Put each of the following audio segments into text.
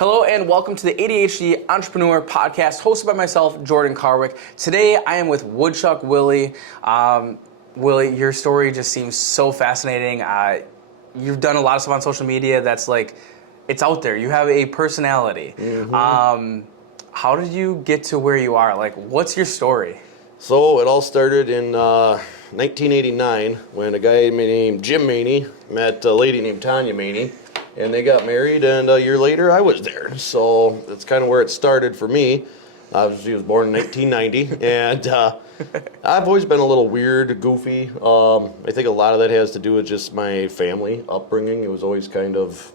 Hello and welcome to the ADHD Entrepreneur Podcast, hosted by myself, Jordan Karweik. Today I am with Woodchuck Willy. Willy, your story just seems so fascinating. You've done a lot of stuff on social media that's like, it's out there. You have a personality. Mm-hmm. How did you get to where you are? Like, what's your story? So it all started in 1989 when a guy named Jim Maney met a lady named Tanya Maney. And they got married, and a year later, I was there. So that's kind of where it started for me. She was born in 1990, and I've always been a little weird, goofy. I think a lot of that has to do with just my family upbringing. It was always kind of,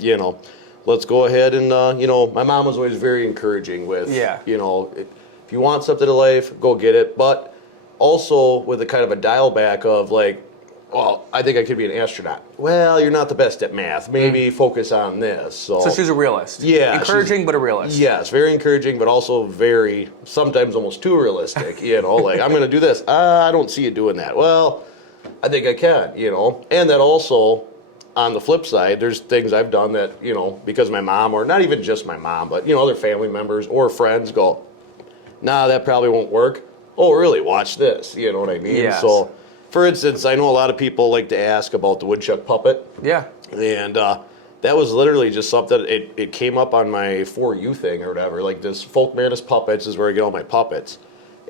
let's go ahead and, my mom was always very encouraging with, if you want something in life, go get it. But also with a kind of a dial back of like, well, I think I could be an astronaut. Well, you're not the best at math. Maybe focus on this. So she's a realist. Yeah. Encouraging, but a realist. Yes, very encouraging, but also very, sometimes almost too realistic. Like, I'm going to do this. I don't see you doing that. Well, I think I can, And that also, on the flip side, there's things I've done that, because my mom, or not even just my mom, but, other family members or friends go, nah, that probably won't work. Oh, really? Watch this. You know what I mean? Yes. So, for instance, I know a lot of people like to ask about the Woodchuck puppet. Yeah. And that was literally just something, it came up on my For You thing or whatever. Like this Folk Madness Puppets is where I get all my puppets.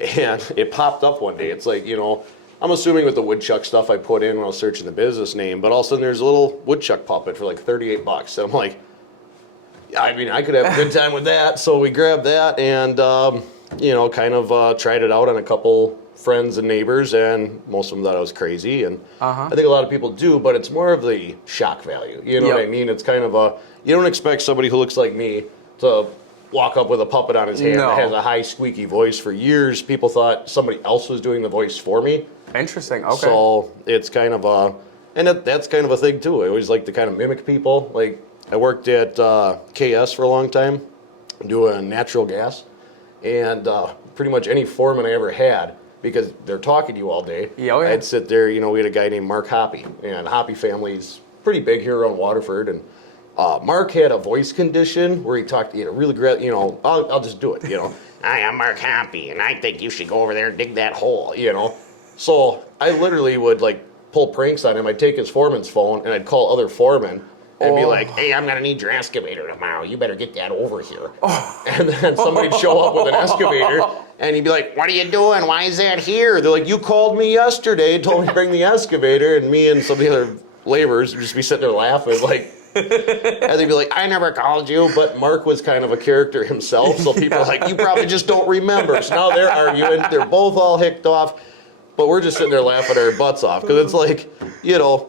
And it popped up one day. It's like, I'm assuming with the Woodchuck stuff I put in when I was searching the business name, but all of a sudden there's a little Woodchuck puppet for like $38. And I'm like, I mean, I could have a good time with that. So we grabbed that and, tried it out on a couple friends and neighbors, and most of them thought I was crazy, and I think a lot of people do, but it's more of the shock value. You know what I mean? It's kind of you don't expect somebody who looks like me to walk up with a puppet on his hand that has a high squeaky voice. For years, people thought somebody else was doing the voice for me. Interesting, okay. So it's kind of that's kind of a thing too. I always like to kind of mimic people. Like, I worked at KS for a long time, doing natural gas, and pretty much any foreman I ever had, because they're talking to you all day. I'd sit there, we had a guy named Mark Hoppy, and Hoppy family's pretty big here around Waterford, and Mark had a voice condition where he talked, really great, I'll just do it, Hi, I'm Mark Hoppy, and I think you should go over there and dig that hole, So I literally would, pull pranks on him. I'd take his foreman's phone, and I'd call other foremen, and be like, hey, I'm going to need your excavator tomorrow. You better get that over here. And then somebody'd show up with an excavator, and he'd be like, what are you doing? Why is that here? They're like, you called me yesterday and told me to bring the excavator. And me and some of the other laborers would just be sitting there laughing, and they'd be like, I never called you. But Mark was kind of a character himself, so people are like, you probably just don't remember. So now they're arguing. They're both all hicked off. But we're just sitting there laughing our butts off, because it's like,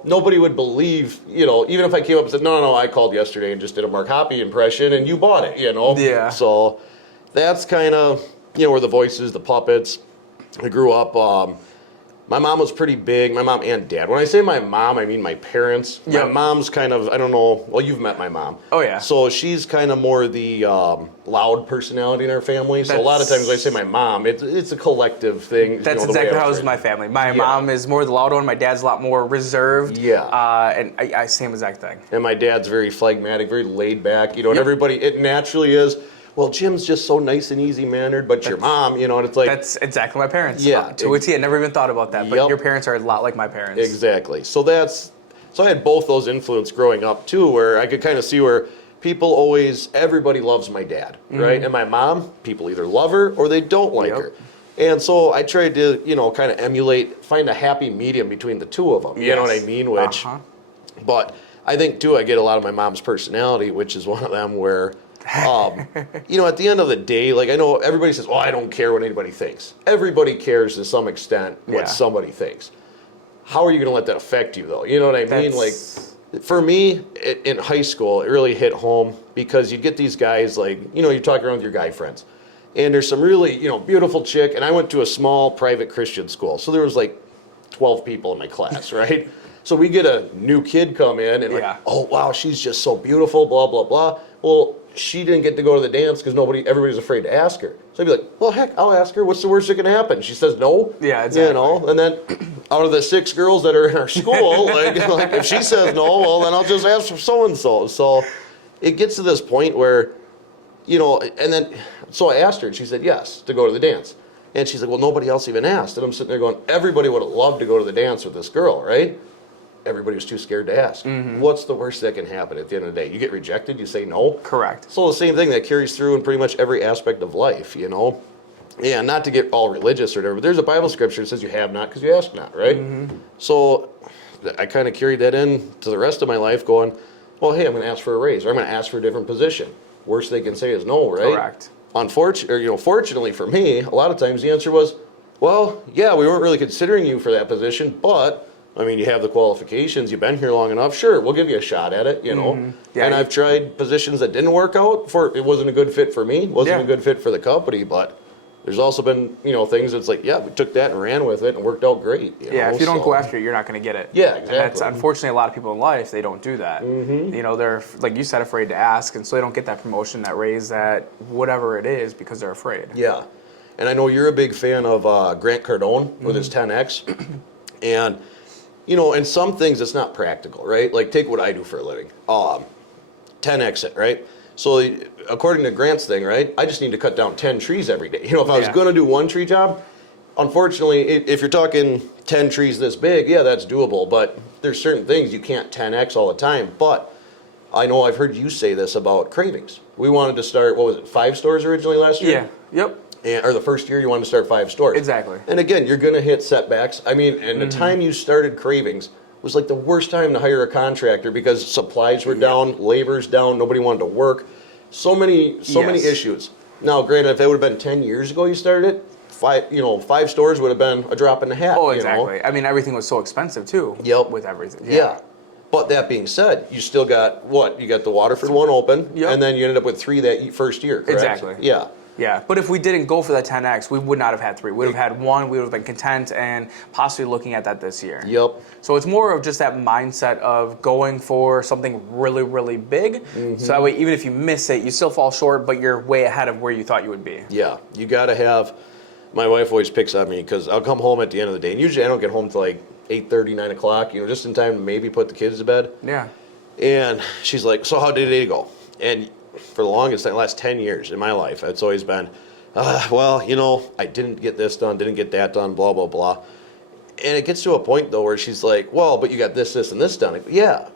nobody would believe, even if I came up and said, no, I called yesterday and just did a Mark Hoppy impression and you bought it, Yeah. So that's kind of, where the voices, the puppets. I grew up, my mom was pretty big, my mom and dad. When I say my mom, I mean my parents. Yep. My mom's kind of, I don't know, well, you've met my mom. Oh, yeah. So she's kind of more the loud personality in our family. So a lot of times when I say my mom, it's a collective thing. That's exactly how it is in my family. My mom is more the loud one. My dad's a lot more reserved. Yeah. And I same exact thing. And my dad's very phlegmatic, very laid back. And everybody, it naturally is, well, Jim's just so nice and easy-mannered, but your mom, and it's like... That's exactly my parents. Yeah. To a T. I never even thought about that, but your parents are a lot like my parents. Exactly. So I had both those influence growing up, too, where I could kind of see where everybody loves my dad, right? And my mom, people either love her or they don't like her. And so I tried to, kind of emulate, find a happy medium between the two of them. You know what I mean? But I think, too, I get a lot of my mom's personality, which is one of them where... at the end of the day, I know everybody says, I don't care what anybody thinks. Everybody cares to some extent what somebody thinks. How are you going to let that affect you, though? You know what I mean? For me, in high school, it really hit home because you get these guys, you talk around with your guy friends. And there's some really, beautiful chick. And I went to a small private Christian school. So there was 12 people in my class, right? So we get a new kid come in and oh, wow, she's just so beautiful, blah, blah, blah. Well, she didn't get to go to the dance because everybody's afraid to ask her. So I'd be like, well, heck, I'll ask her. What's the worst that can happen? She says no. Yeah, exactly. And then out of the 6 girls that are in our school, if she says no, well, then I'll just ask for so-and-so. So it gets to this point where, and then, so I asked her, and she said yes, to go to the dance. And she's like, well, nobody else even asked. And I'm sitting there going, everybody would have loved to go to the dance with this girl, right? Everybody was too scared to ask. What's the worst that can happen at the end of the day? You get rejected, you say no. Correct. So the same thing that carries through in pretty much every aspect of life, Yeah, not to get all religious or whatever, but there's a Bible scripture that says you have not because you ask not, right? So I kind of carried that in to the rest of my life going, well, hey, I'm going to ask for a raise, or I'm going to ask for a different position. Worst they can say is no, right? Correct. Fortunately for me, a lot of times the answer was, well, yeah, we weren't really considering you for that position, but I mean, you have the qualifications, you've been here long enough, sure, we'll give you a shot at it, Yeah, and I've tried positions that didn't work out it wasn't a good fit for me, wasn't a good fit for the company, but there's also been, things that's like, yeah, we took that and ran with it and worked out great. If you don't go after it, you're not going to get it. Yeah, exactly. And that's unfortunately a lot of people in life, they don't do that. They're, like you said, afraid to ask, and so they don't get that promotion, that raise, that whatever it is, because they're afraid. Yeah, and I know you're a big fan of Grant Cardone with his 10X, and in some things it's not practical, right? Like take what I do for a living, 10X it, right? So according to Grant's thing, right, I just need to cut down 10 trees every day. If I was going to do one tree job, unfortunately, if you're talking 10 trees this big, yeah, that's doable. But there's certain things you can't 10X all the time. But I know I've heard you say this about Kravings. We wanted to start, 5 stores originally last year? Yeah, yep. Or the first year you wanted to start 5 stores. Exactly. And again, you're going to hit setbacks. I mean, and the time you started Kravings was like the worst time to hire a contractor because supplies were down, labor's down, nobody wanted to work. So many issues. Now, granted, if it would have been 10 years ago you started it, 5 stores would have been a drop in the hat. Oh, exactly. I mean, everything was so expensive too. Yep. With everything. Yeah. But that being said, you still got what? You got the Waterford one open, and then you ended up with 3 that first year, correct? Exactly. Yeah. Yeah, but if we didn't go for that 10X, we would not have had 3. We would have had 1, we would have been content and possibly looking at that this year. Yep. So it's more of just that mindset of going for something really, really big. So that way, even if you miss it, you still fall short, but you're way ahead of where you thought you would be. Yeah, you got to have, my wife always picks on me because I'll come home at the end of the day, and usually I don't get home till like 8:30, 9 o'clock, just in time to maybe put the kids to bed. Yeah. And she's like, so how did it go? And for the longest, the last 10 years in my life, it's always been, I didn't get this done, didn't get that done, blah, blah, blah. And it gets to a point, though, where she's like, well, but you got this, this, and this done. Like, yeah,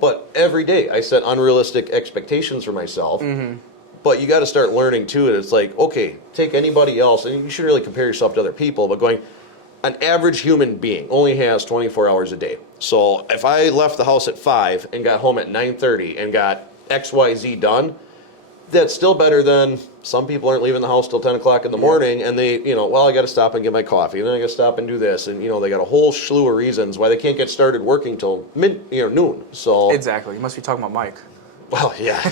but every day I set unrealistic expectations for myself. But you got to start learning, too. And it's like, okay, take anybody else, and you shouldn't really compare yourself to other people, but going, an average human being only has 24 hours a day. So if I left the house at 5 and got home at 9:30 and got XYZ done, that's still better than some people aren't leaving the house till 10 o'clock in the morning, and they, I got to stop and get my coffee, and then I got to stop and do this, and, they got a whole slew of reasons why they can't get started working till noon. So Exactly. You must be talking about Mike. Well, yeah.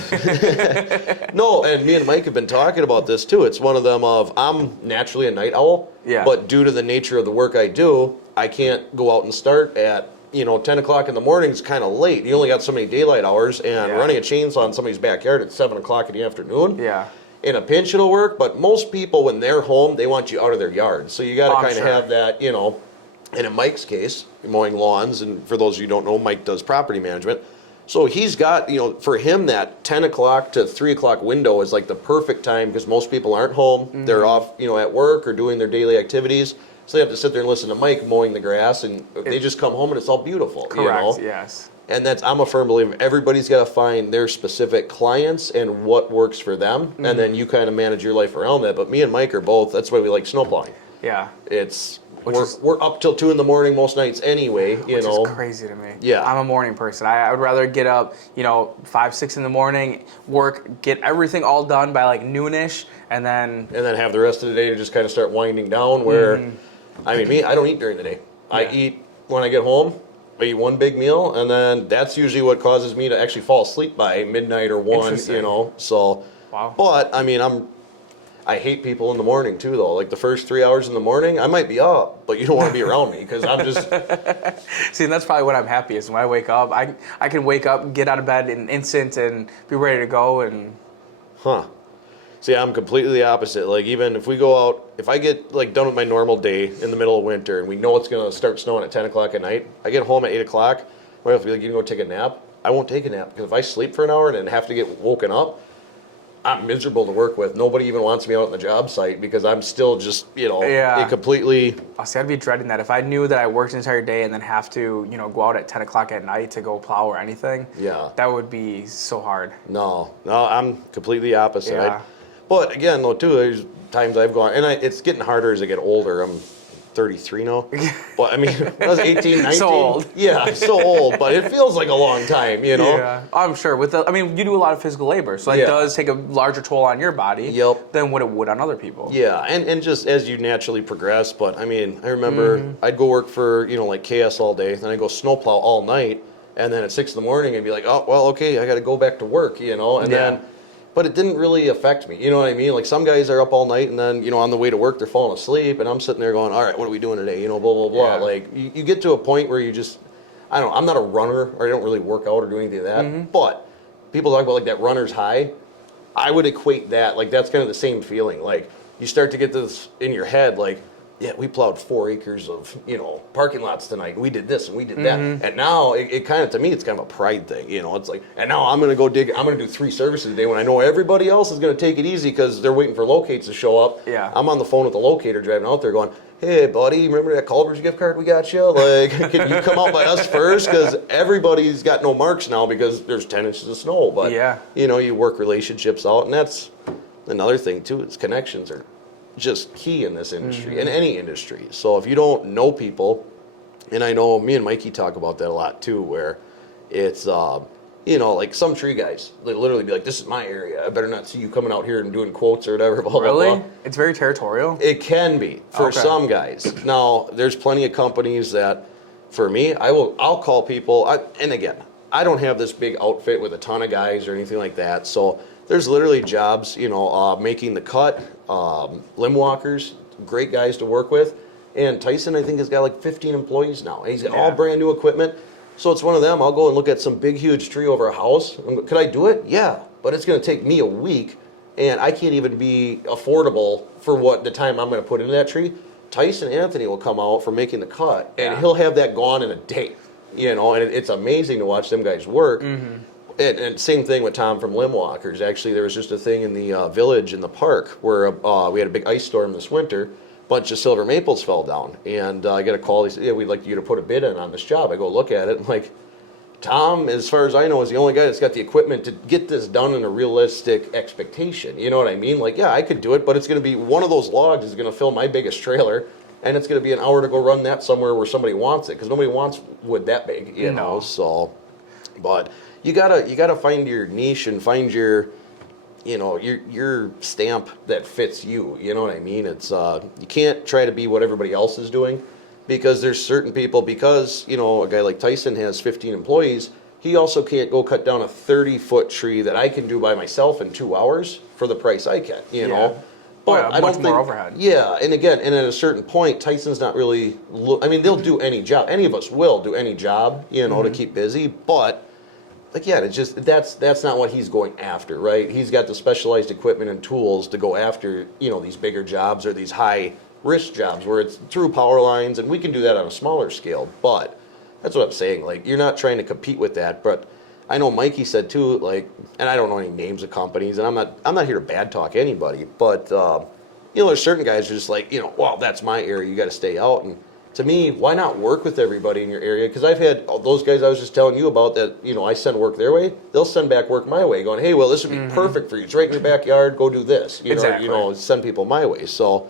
No, and me and Mike have been talking about this, too. It's one of them of, I'm naturally a night owl, but due to the nature of the work I do, I can't go out and start at 10 o'clock in the morning is kind of late. You only got so many daylight hours, and running a chainsaw in somebody's backyard at 7 o'clock in the afternoon. Yeah. In a pinch, it'll work, but most people, when they're home, they want you out of their yard. So you got to kind of have that, and in Mike's case, mowing lawns, and for those of you who don't know, Mike does property management. So he's got, for him, that 10 o'clock to 3 o'clock window is like the perfect time because most people aren't home. They're off, at work or doing their daily activities. So they have to sit there and listen to Mike mowing the grass, and they just come home and it's all beautiful. Correct, yes. And I'm a firm believer, everybody's got to find their specific clients and what works for them, and then you kind of manage your life around that. But me and Mike are both, that's why we like snowplowing. Yeah. We're up till 2 in the morning most nights anyway, Which is crazy to me. Yeah. I'm a morning person. I would rather get up, 5, 6 in the morning, work, get everything all done by like noonish, and then have the rest of the day to just kind of start winding down where, I don't eat during the day. Yeah. I eat when I get home. I eat one big meal, and then that's usually what causes me to actually fall asleep by midnight or 1, so. Wow. But, I hate people in the morning too, though. Like the first 3 hours in the morning, I might be up, but you don't want to be around me because I'm just. See, and that's probably when I'm happiest. When I wake up, I can wake up, get out of bed in an instant, and be ready to go. And. See, I'm completely the opposite. Like even if we go out, if I get like done with my normal day in the middle of winter, and we know it's gonna start snowing at 10 o'clock at night, I get home at 8 o'clock. My wife will be like, "You can go take a nap." I won't take a nap because if I sleep for an hour and then have to get woken up, I'm miserable to work with. Nobody even wants me out on the job site because I'm still just, Yeah. it completely. See, I'd be dreading that. If I knew that I worked an entire day and then have to, go out at 10 o'clock at night to go plow or anything, Yeah. that would be so hard. No, I'm completely opposite. Yeah. But again, though, too, there's times I've gone, and it's getting harder as I get older. I'm 33 now. But I mean, when I was 18, 19. So old. Yeah, so old, but it feels like a long time, Yeah, I'm sure. You do a lot of physical labor, so that does take a larger toll on your body than what it would on other people. Yeah, and just as you naturally progress, but I mean, I remember I'd go work for, like KS all day, then I'd go snowplow all night, and then at 6 in the morning I'd be like, oh, well, okay, I got to go back to work, and then, but it didn't really affect me, you know what I mean? Like some guys are up all night and then, on the way to work they're falling asleep, and I'm sitting there going, all right, what are we doing today? Blah, blah, blah. Yeah. Like you get to a point where you just, I don't know, I'm not a runner, or I don't really work out or do anything like that, but people talk about like that runner's high. I would equate that, like that's kind of the same feeling. Like you start to get this in your head, like, yeah, we plowed 4 acres of, parking lots tonight. We did this and we did that. And now it kind of, to me, it's kind of a pride thing. It's like, and now I'm going to go I'm going to do 3 services a day when I know everybody else is going to take it easy because they're waiting for locates to show up. Yeah. I'm on the phone with the locator driving out there going, hey, buddy, remember that Culver's gift card we got you? Like, can you come out by us first? Because everybody's got no marks now because there's 10 inches of snow. But, you work relationships out. And that's another thing, too, is connections are just key in this industry, in any industry. So if you don't know people, and I know me and Mikey talk about that a lot, too, where it's, like some tree guys, they literally be like, this is my area. I better not see you coming out here and doing quotes or whatever. Blah, blah, Really? blah. It's very territorial? It can be for some guys. Now, there's plenty of companies that, for me, I'll call people, and again, I don't have this big outfit with a ton of guys or anything like that, so there's literally jobs, making the cut, limb walkers, great guys to work with, and Tyson, I think, has got like 15 employees now. He's got all brand new equipment, so it's one of them. I'll go and look at some big, huge tree over a house. Could I do it? Yeah, but it's going to take me a week, and I can't even be affordable for what the time I'm going to put into that tree. Tyson Anthony will come out for making the cut, and he'll have that gone in a day, and it's amazing to watch them guys work. And same thing with Tom from Limb Walkers. Actually, there was just a thing in the village in the park where we had a big ice storm this winter. A bunch of silver maples fell down, and I got a call. He said, "Yeah, we'd like you to put a bid in on this job." I go look at it. I'm like, Tom, as far as I know, is the only guy that's got the equipment to get this done in a realistic expectation. You know what I mean? Like, yeah, I could do it, but it's going to be one of those logs is going to fill my biggest trailer, and it's going to be an hour to go run that somewhere where somebody wants it because nobody wants wood that big. You know, so, but. You gotta find your niche and find your stamp that fits you. You know what I mean? It's you can't try to be what everybody else is doing because there's certain people because a guy like Tyson has 15 employees. He also can't go cut down a 30-foot tree that I can do by myself in 2 hours for the price I can. You know. But I don't think more overhead. Yeah, and again, and at a certain point, Tyson's not really. They'll do any job. Any of us will do any job. To keep busy, but. Again, it's just that's not what he's going after, right? He's got the specialized equipment and tools to go after, these bigger jobs or these high risk jobs where it's through power lines, and we can do that on a smaller scale. But that's what I'm saying. Like, you're not trying to compete with that. But I know Mikey said too, like, and I don't know any names of companies, and I'm not here to bad talk anybody, but there's certain guys who are just like, well, that's my area. You got to stay out. And to me, why not work with everybody in your area? Because I've had those guys I was just telling you about that, I send work their way. They'll send back work my way going, hey, well, this would be perfect for you. It's right in your backyard. Go do this. Exactly. Send people my way. So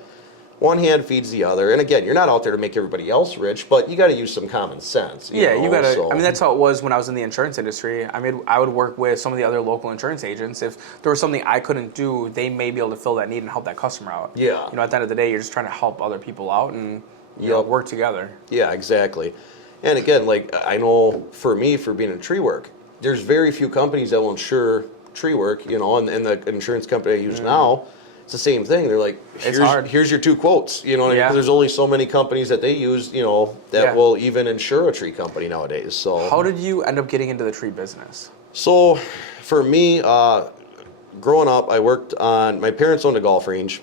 one hand feeds the other. And again, you're not out there to make everybody else rich, but you got to use some common sense. You got to. So. That's how it was when I was in the insurance industry. I would work with some of the other local insurance agents. If there was something I couldn't do, they may be able to fill that need and help that customer out. Yeah. At the end of the day, you're just trying to help other people out and work together. Yeah, exactly. And again, like I know for me, for being in tree work, there's very few companies that will insure tree work, and the insurance company I use now, it's the same thing. They're like, here's your 2 quotes, you know what I mean? Because there's only so many companies that they use, that will even insure a tree company nowadays. So how did you end up getting into the tree business? So for me, growing up, I worked on, my parents owned a golf range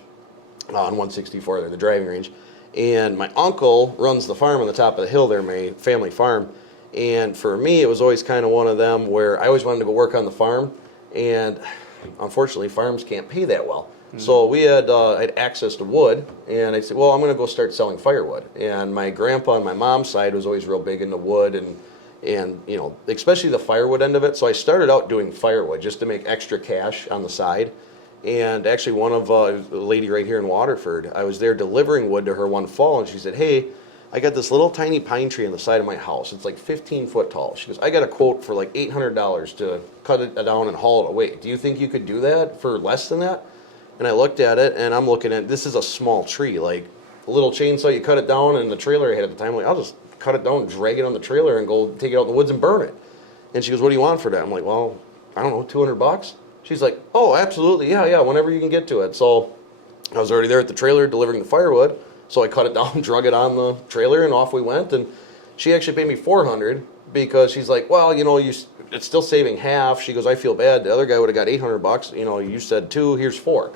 on 164 there, the driving range. And my uncle runs the farm on the top of the hill there, my family farm. And for me, it was always kind of one of them where I always wanted to go work on the farm, and unfortunately, farms can't pay that well. So we had access to wood, and I said, well, I'm going to go start selling firewood. And my grandpa on my mom's side was always real big into wood, and you know, especially the firewood end of it. So I started out doing firewood just to make extra cash on the side. And actually, one of a lady right here in Waterford, I was there delivering wood to her one fall, and she said, hey, I got this little tiny pine tree on the side of my house. It's like 15 foot tall. She goes, I got a quote for like $800 to cut it down and haul it away. Do you think you could do that for less than that? And I looked at it, and I'm looking at, this is a small tree, like a little chainsaw, you cut it down, and the trailer I had at the time, like, I'll just cut it down, drag it on the trailer, and go take it out in the woods and burn it. And she goes, what do you want for that? I'm like, well, I don't know, $200? She's like, oh, absolutely, yeah, whenever you can get to it. So I was already there at the trailer delivering the firewood, so I cut it down, drug it on the trailer, and off we went. And she actually paid me $400 because she's like, well, you know, it's still saving half. She goes, I feel bad. The other guy would have got $800. You know, you said 2, here's 4.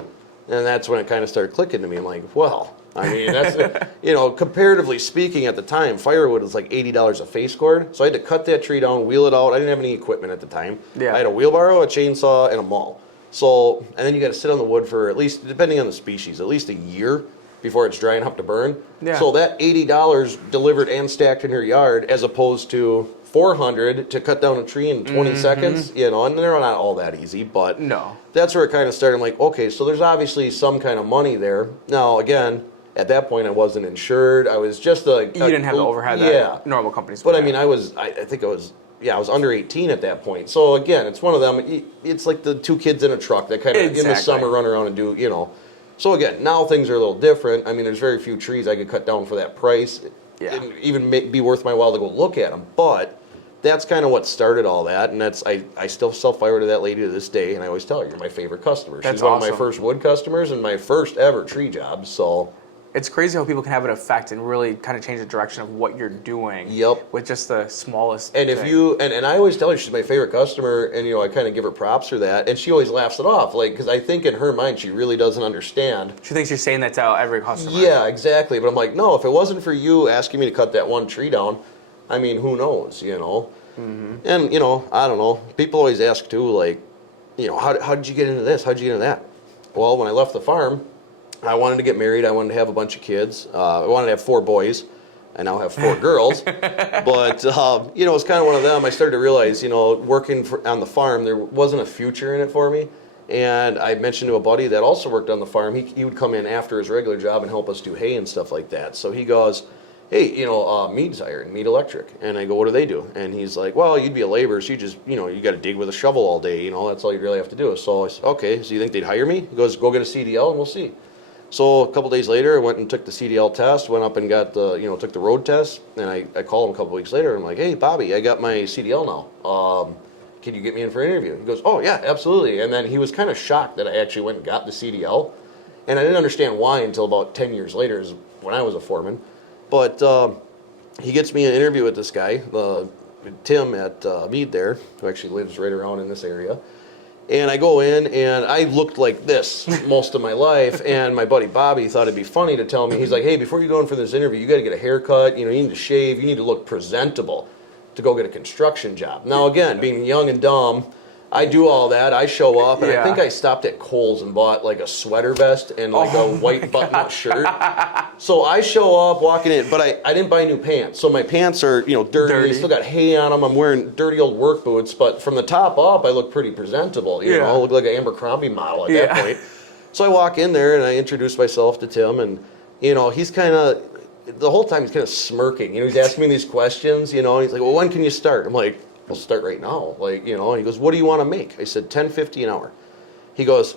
And that's when it kind of started clicking to me. I'm like, well, I mean, that's, you know, comparatively speaking at the time, firewood was like $80 a face cord. So I had to cut that tree down, wheel it out. I didn't have any equipment at the time. Yeah. I had a wheelbarrow, a chainsaw, and a maul. So, and then you got to sit on the wood for at least, depending on the species, at least a year before it's dry enough to burn. Yeah. So that $80 delivered and stacked in her yard, as opposed to $400 to cut down a tree in 20 seconds, you know, and they're not all that easy, but no, that's where it kind of started. I'm like, okay, so there's obviously some kind of money there. Now, again, at that point, I wasn't insured. I was just you didn't have the overhead that normal companies would But I mean, I think I was under 18 at that point. So again, it's one of them. It's like the 2 kids in a truck that kind of in the summer run around and do, you know. So again, now things are a little different. I mean, there's very few trees I could cut down for that price. Yeah. It'd even be worth my while to go look at them. But that's kind of what started all that, and that's I still sell firewood to that lady to this day, and I always tell her, you're my favorite customer. She's one of my first wood customers and my first ever tree job. So it's crazy how people can have an effect and really kind of change the direction of what you're doing. Yep. With just the smallest And thing. if you and I always tell her she's my favorite customer, and you know, I kind of give her props for that, and she always laughs it off, like, because I think in her mind she really doesn't understand. She thinks you're saying that to every customer. Yeah, exactly. But I'm like, no, if it wasn't for you asking me to cut that one tree down, I mean, who knows, you know? Mm-hmm. And, you know, I don't know. People always ask, too, like, you know, how did you get into this? How did you get into that? Well, when I left the farm, I wanted to get married. I wanted to have a bunch of kids. I wanted to have 4 boys. I now have 4 girls. But, you know, it's kind of one of them. I started to realize, you know, working on the farm, there wasn't a future in it for me. And I mentioned to a buddy that also worked on the farm, he would come in after his regular job and help us do hay and stuff like that. So he goes, hey, you know, Mead's hiring, Mead Electric. And I go, what do they do? And he's like, well, you'd be a laborer, so you just, you know, you got to dig with a shovel all day, you know, that's all you really have to do. So I said, okay, so you think they'd hire me? He goes, go get a CDL and we'll see. So a couple days later, I went and took the CDL test, went up and got the, you know, took the road test. And I called him a couple weeks later, and I'm like, hey, Bobby, I got my CDL now. Can you get me in for an interview? He goes, oh, yeah, absolutely. And then he was kind of shocked that I actually went and got the CDL. And I didn't understand why until about 10 years later, is when I was a foreman. But he gets me an interview with this guy, Tim at Mead there, who actually lives right around in this area. And I go in, and I looked like this most of my life. And my buddy Bobby thought it'd be funny to tell me, he's like, hey, before you go in for this interview, you got to get a haircut. You know, you need to shave. You need to look presentable to go get a construction job. Now, again, being young and dumb, I do all that. I show up, and I think I stopped at Kohl's and bought like a sweater vest and like a white button-up shirt. So I show up walking in, but I didn't buy new pants. So my pants are, you know, dirty. They still got hay on them. I'm wearing dirty old work boots, but from the top up, I look pretty presentable. You know, I look like an Abercrombie model at that point. So I walk in there, and I introduce myself to Tim, and, you know, he's kind of, the whole time he's kind of smirking. You know, he's asking me these questions, you know, and he's like, well, when can you start? I'm like, I'll start right now. Like, you know, and he goes, what do you want to make? I said, $10.50 an hour. He goes,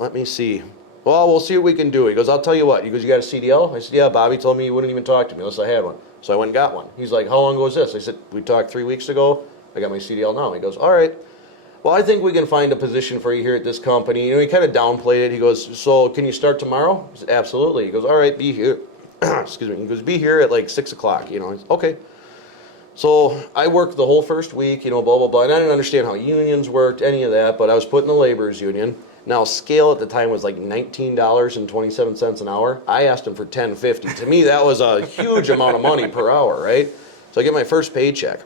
let me see. Well, we'll see what we can do. He goes, I'll tell you what. He goes, you got a CDL? I said, yeah, Bobby told me you wouldn't even talk to me unless I had one. So I went and got one. He's like, how long ago was this? I said, we talked 3 weeks ago. I got my CDL now. He goes, all right. Well, I think we can find a position for you here at this company. You know, he kind of downplayed it. He goes, so can you start tomorrow? I said, absolutely. He goes, all right, be here. Excuse me. He goes, be here at like 6 o'clock. You know, said, okay. So I worked the whole first week, you know, blah, blah, blah. And I didn't understand how unions worked, any of that, but I was put in the laborers union. Now, scale at the time was like $19.27 an hour. I asked him for $10.50. To me, that was a huge amount of money per hour, right? So I get my first paycheck.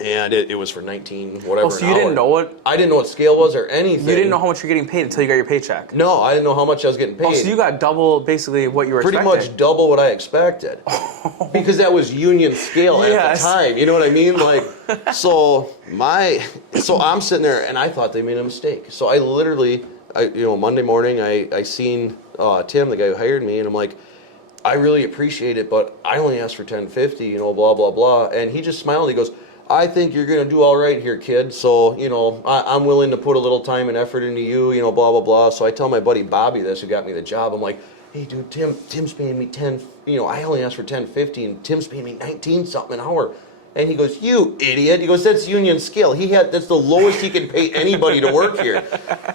and it was for 19 whatever. Oh, so an you hour. didn't know what? I didn't know what scale was or anything. You didn't know how much you're getting paid until you got your paycheck. No, I didn't know how much I was getting paid. Oh, so you got double basically what you were pretty expecting. much double what I expected, because that was union scale at the time. You know what I mean? Like, so I'm sitting there and I thought they made a mistake. So I literally, Monday morning I seen Tim, the guy who hired me, and I'm like, I really appreciate it, but I only asked for $10.50, blah blah blah. And he just smiled. He goes, I think you're gonna do all right here, kid. So I'm willing to put a little time and effort into you, blah blah blah. So I tell my buddy Bobby this, who got me the job. I'm like, hey dude, Tim's paying me 10. I only asked for $10.50, and Tim's paying me 19 something an hour. And he goes, you idiot. He goes, that's union scale. That's the lowest he can pay anybody to work here.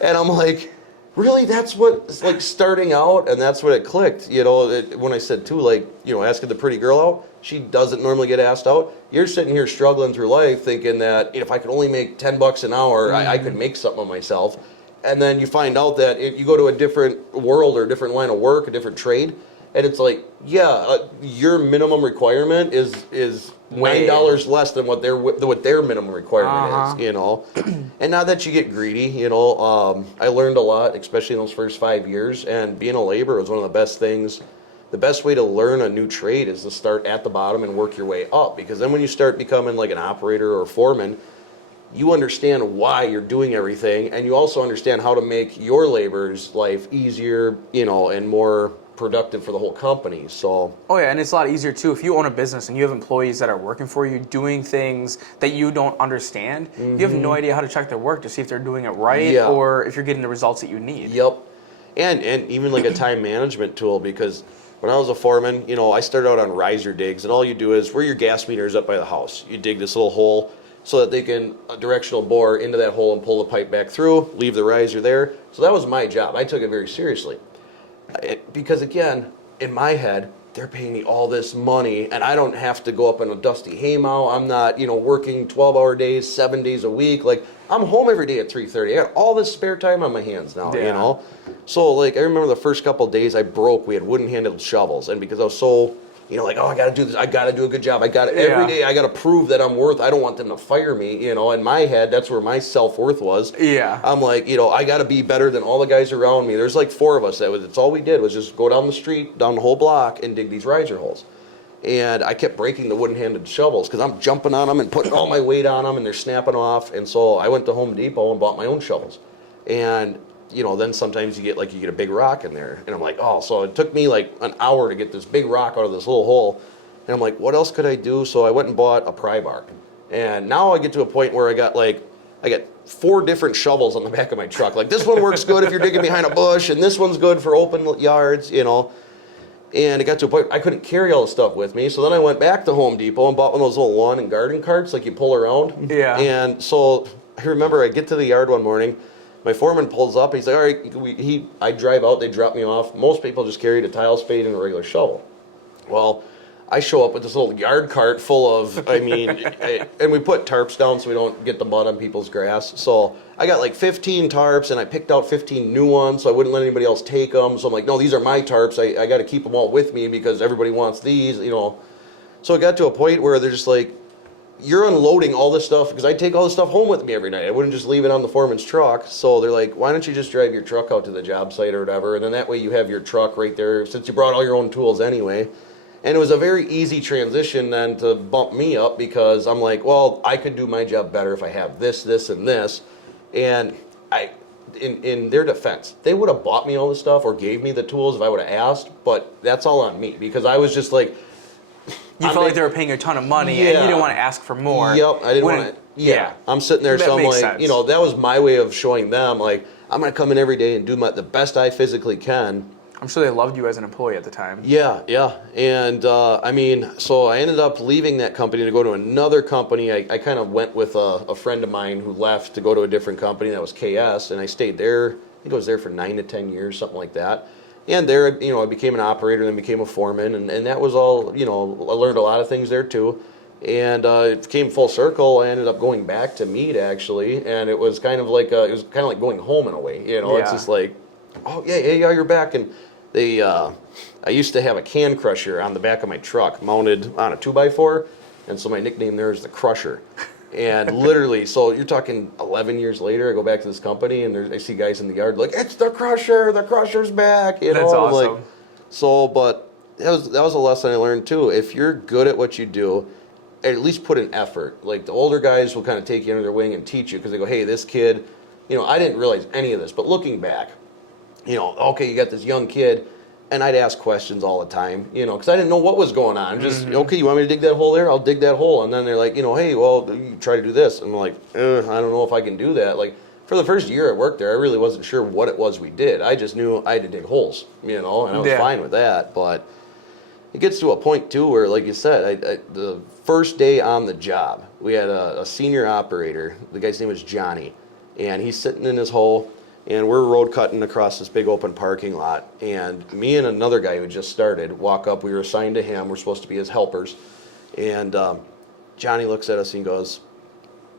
And I'm like, really? That's what it's like starting out? And that's what it clicked. When I said too, like, asking the pretty girl out, she doesn't normally get asked out. You're sitting here struggling through life thinking that if I could only make $10 an hour, I could make something of myself. And then you find out that if you go to a different world or a different line of work, a different trade, and it's like, your minimum requirement is $9 less than what their minimum requirement is, And now that you get greedy, I learned a lot, especially in those first 5 years. And being a laborer was one of the best things. The best way to learn a new trade is to start at the bottom and work your way up. Because then when you start becoming like an operator or a foreman, you understand why you're doing everything, and you also understand how to make your laborer's life easier, and more productive for the whole company. So and it's a lot easier too if you own a business and you have employees that are working for you doing things that you don't understand. You have no idea how to check their work to see if they're doing it right or if you're getting the results that you need. Yep. And even like a time management tool, because when I was a foreman, I started out on riser digs, and all you do is where your gas meter is up by the house, you dig this little hole so that they can directional bore into that hole and pull the pipe back through, leave the riser there. So that was my job. I took it very seriously. Because again, in my head, they're paying me all this money, and I don't have to go up in a dusty haymow. I'm not, working 12-hour days, 7 days a week. Like, I'm home every day at 3:30. I got all this spare time on my hands now, So, like, I remember the first couple of days we had wooden-handled shovels, and because I was so, I got to do this. I got to do a good job. Every day I got to prove that I'm worth. I don't want them to fire me, In my head, that's where my self-worth was. Yeah. I'm like, I got to be better than all the guys around me. There's like 4 of us. That's all we did was just go down the street, down the whole block, and dig these riser holes. And I kept breaking the wooden-handled shovels because I'm jumping on them and putting all my weight on them, and they're snapping off. And so I went to Home Depot and bought my own shovels. And then sometimes you get a big rock in there. And I'm like, so it took me like an hour to get this big rock out of this little hole. And I'm like, what else could I do? So I went and bought a pry bar. And now I get to a point where I got 4 different shovels on the back of my truck. Like, this one works good if you're digging behind a bush, and this one's good for open yards, And it got to a point I couldn't carry all the stuff with me. So then I went back to Home Depot and bought one of those little lawn and garden carts like you pull around. Yeah. And so I remember I get to the yard one morning. My foreman pulls up. He's like, all right, I drive out. They drop me off. Most people just carried a tile spade and a regular shovel. Well, I show up with this little yard cart full of, and we put tarps down so we don't get the mud on people's grass. So I got like 15 tarps, and I picked out 15 new ones so I wouldn't let anybody else take them. So I'm like, no, these are my tarps. I got to keep them all with me because everybody wants these, So it got to a point where they're just like, you're unloading all this stuff, because I take all this stuff home with me every night. I wouldn't just leave it on the foreman's truck. So they're like, why don't you just drive your truck out to the job site or whatever, and then that way you have your truck right there since you brought all your own tools anyway. And it was a very easy transition then to bump me up, because I'm like, well, I could do my job better if I have this, this, and this. And in their defense, they would have bought me all this stuff or gave me the tools if I would have asked, but that's all on me, because I was just like, you felt like they were paying you a ton of money, and you didn't want to ask for more. Yep, I didn't want to. Yeah, I'm sitting there, so I'm like, sense. That was my way of showing them, like, I'm going to come in every day and do the best I physically can. I'm sure they loved you as an employee at the time. Yeah. And, so I ended up leaving that company to go to another company. I kind of went with a friend of mine who left to go to a different company. That was KS, and I stayed there. I think I was there for 9 to 10 years, something like that. And there, I became an operator, then became a foreman, and that was all, I learned a lot of things there too. And it came full circle. I ended up going back to meat, actually, and it was kind of like going home in a way. It's just like, oh yeah, you're back. And they, I used to have a can crusher on the back of my truck mounted on a 2x4, and so my nickname there is the Crusher. And literally, so you're talking 11 years later, I go back to this company and I see guys in the yard like, it's the crusher's back. You That's know, awesome. like, so, but that was a lesson I learned too. If you're good at what you do, at least put in effort. Like the older guys will kind of take you under their wing and teach you because they go, hey, this kid, you know, I didn't realize any of this, but looking back, you know, okay, you got this young kid. And I'd ask questions all the time, you know, because I didn't know what was going on. Just, okay, you want me to dig that hole there? I'll dig that hole. And then they're like, you know, hey, well, you try to do this. And I'm like, I don't know if I can do that. Like, for the first year I worked there, I really wasn't sure what it was we did. I just knew I had to dig holes, you know, and I was fine with that. But it gets to a point, too, where, like you said, the first day on the job, we had a senior operator. The guy's name was Johnny. And he's sitting in his hole. And we're road cutting across this big open parking lot. And me and another guy who just started walk up. We were assigned to him. We're supposed to be his helpers. And Johnny looks at us and he goes,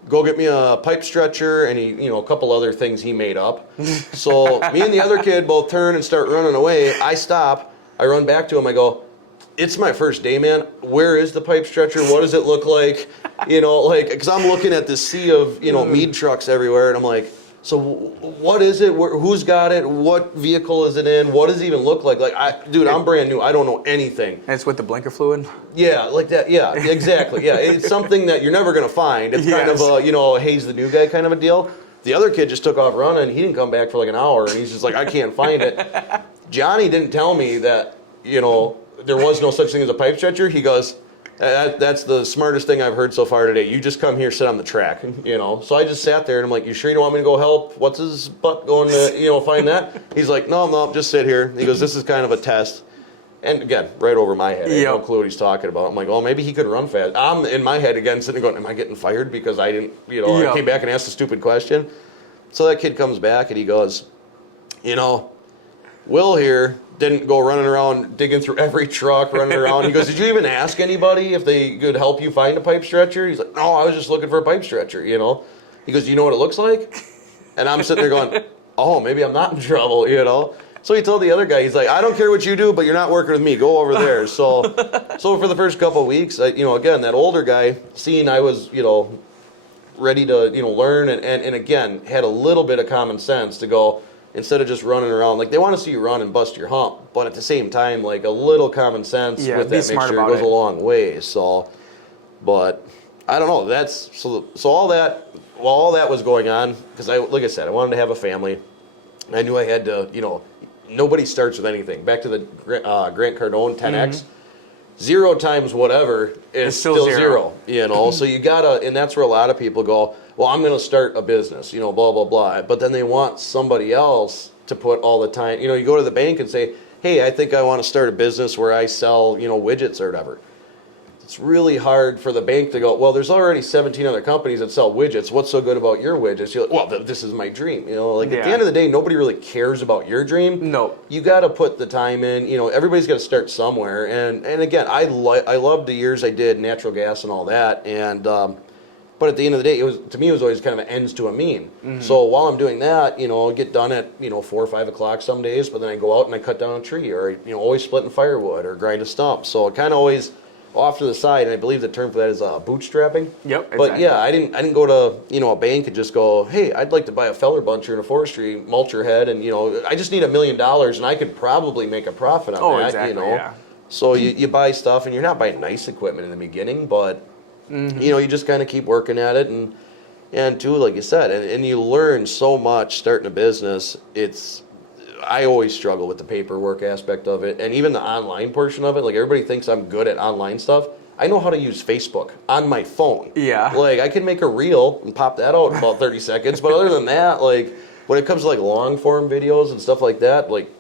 go get me a pipe stretcher and he, you know, a couple other things he made up. So me and the other kid both turn and start running away. I stop. I run back to him. I go, it's my first day, man. Where is the pipe stretcher? What does it look like? You know, like, because I'm looking at this sea of, you know, mead trucks everywhere. And I'm like, so what is it? Who's got it? What vehicle is it in? What does it even look like? Like, dude, I'm brand new. I don't know anything. And it's with the blinker fluid? Yeah, like that. Yeah, exactly. Yeah, it's something that you're never going to find. It's kind of a, you know, Hayes the new guy kind of a deal. The other kid just took off running. He didn't come back for like an hour, and he's just like, I can't find it. Johnny didn't tell me that, you know, there was no such thing as a pipe stretcher. He goes, that's the smartest thing I've heard so far today. You just come here, sit on the track, you know. So I just sat there and I'm like, you sure you don't want me to go help? What's his butt going to, you know, find that? He's like, no, just sit here. He goes, this is kind of a test. And again, right over my head. I have no clue what he's talking about. I'm like, oh, maybe he could run fast. I'm in my head again sitting going, am I getting fired because I didn't, you know, I came back and asked a stupid question. So that kid comes back and he goes, you know, Will here didn't go running around digging through every truck, running around. He goes, did you even ask anybody if they could help you find a pipe stretcher? He's like, no, I was just looking for a pipe stretcher, you know. He goes, do you know what it looks like? And I'm sitting there going, oh, maybe I'm not in trouble, you know. So he told the other guy, he's like, I don't care what you do, but you're not working with me. Go over there. So for the first couple of weeks, you know, again, that older guy, seeing I was, you know, ready to, you know, learn and again, had a little bit of common sense to go, instead of just running around, like they want to see you run and bust your hump, but at the same time, like a little common sense with that mixture goes a long way. So, but I don't know. That's so all that while all that was going on, because like I said, I wanted to have a family. I knew I had to, you know, nobody starts with anything. Back to the Grant Cardone 10X. 0 times whatever is still zero. You know, so you gotta, and that's where a lot of people go, well, I'm going to start a business, you know, blah, blah, blah. But then they want somebody else to put all the time. You know, you go to the bank and say, hey, I think I want to start a business where I sell, you know, widgets or whatever. It's really hard for the bank to go, well, there's already 17 other companies that sell widgets. What's so good about your widgets? You're like, well, this is my dream. You know, like at the end of the day, nobody really cares about your dream. No. You got to put the time in. You know, everybody's got to start somewhere. And again, I loved the years I did natural gas and all that. And but at the end of the day, to me it was always kind of an ends to a mean. So while I'm doing that, you know, I get done at 4 or 5 o'clock some days, but then I go out and I cut down a tree, or always splitting firewood or grind a stump. So it kind of always off to the side, and I believe the term for that is bootstrapping. Yep. Exactly. But yeah, I didn't go to a bank and just go, hey, I'd like to buy a feller buncher and a forestry mulcher head, and I just need $1 million, and I could probably make a profit on that. Exactly, yeah. So you buy stuff, and you're not buying nice equipment in the beginning, but you just kind of keep working at it, and too, like you said, and you learn so much starting a business. I always struggle with the paperwork aspect of it, and even the online portion of it. Like, everybody thinks I'm good at online stuff. I know how to use Facebook on my phone. Yeah. Like, I can make a reel and pop that out in about 30 seconds, but other than that, like, when it comes to, like, long-form videos and stuff like that, like,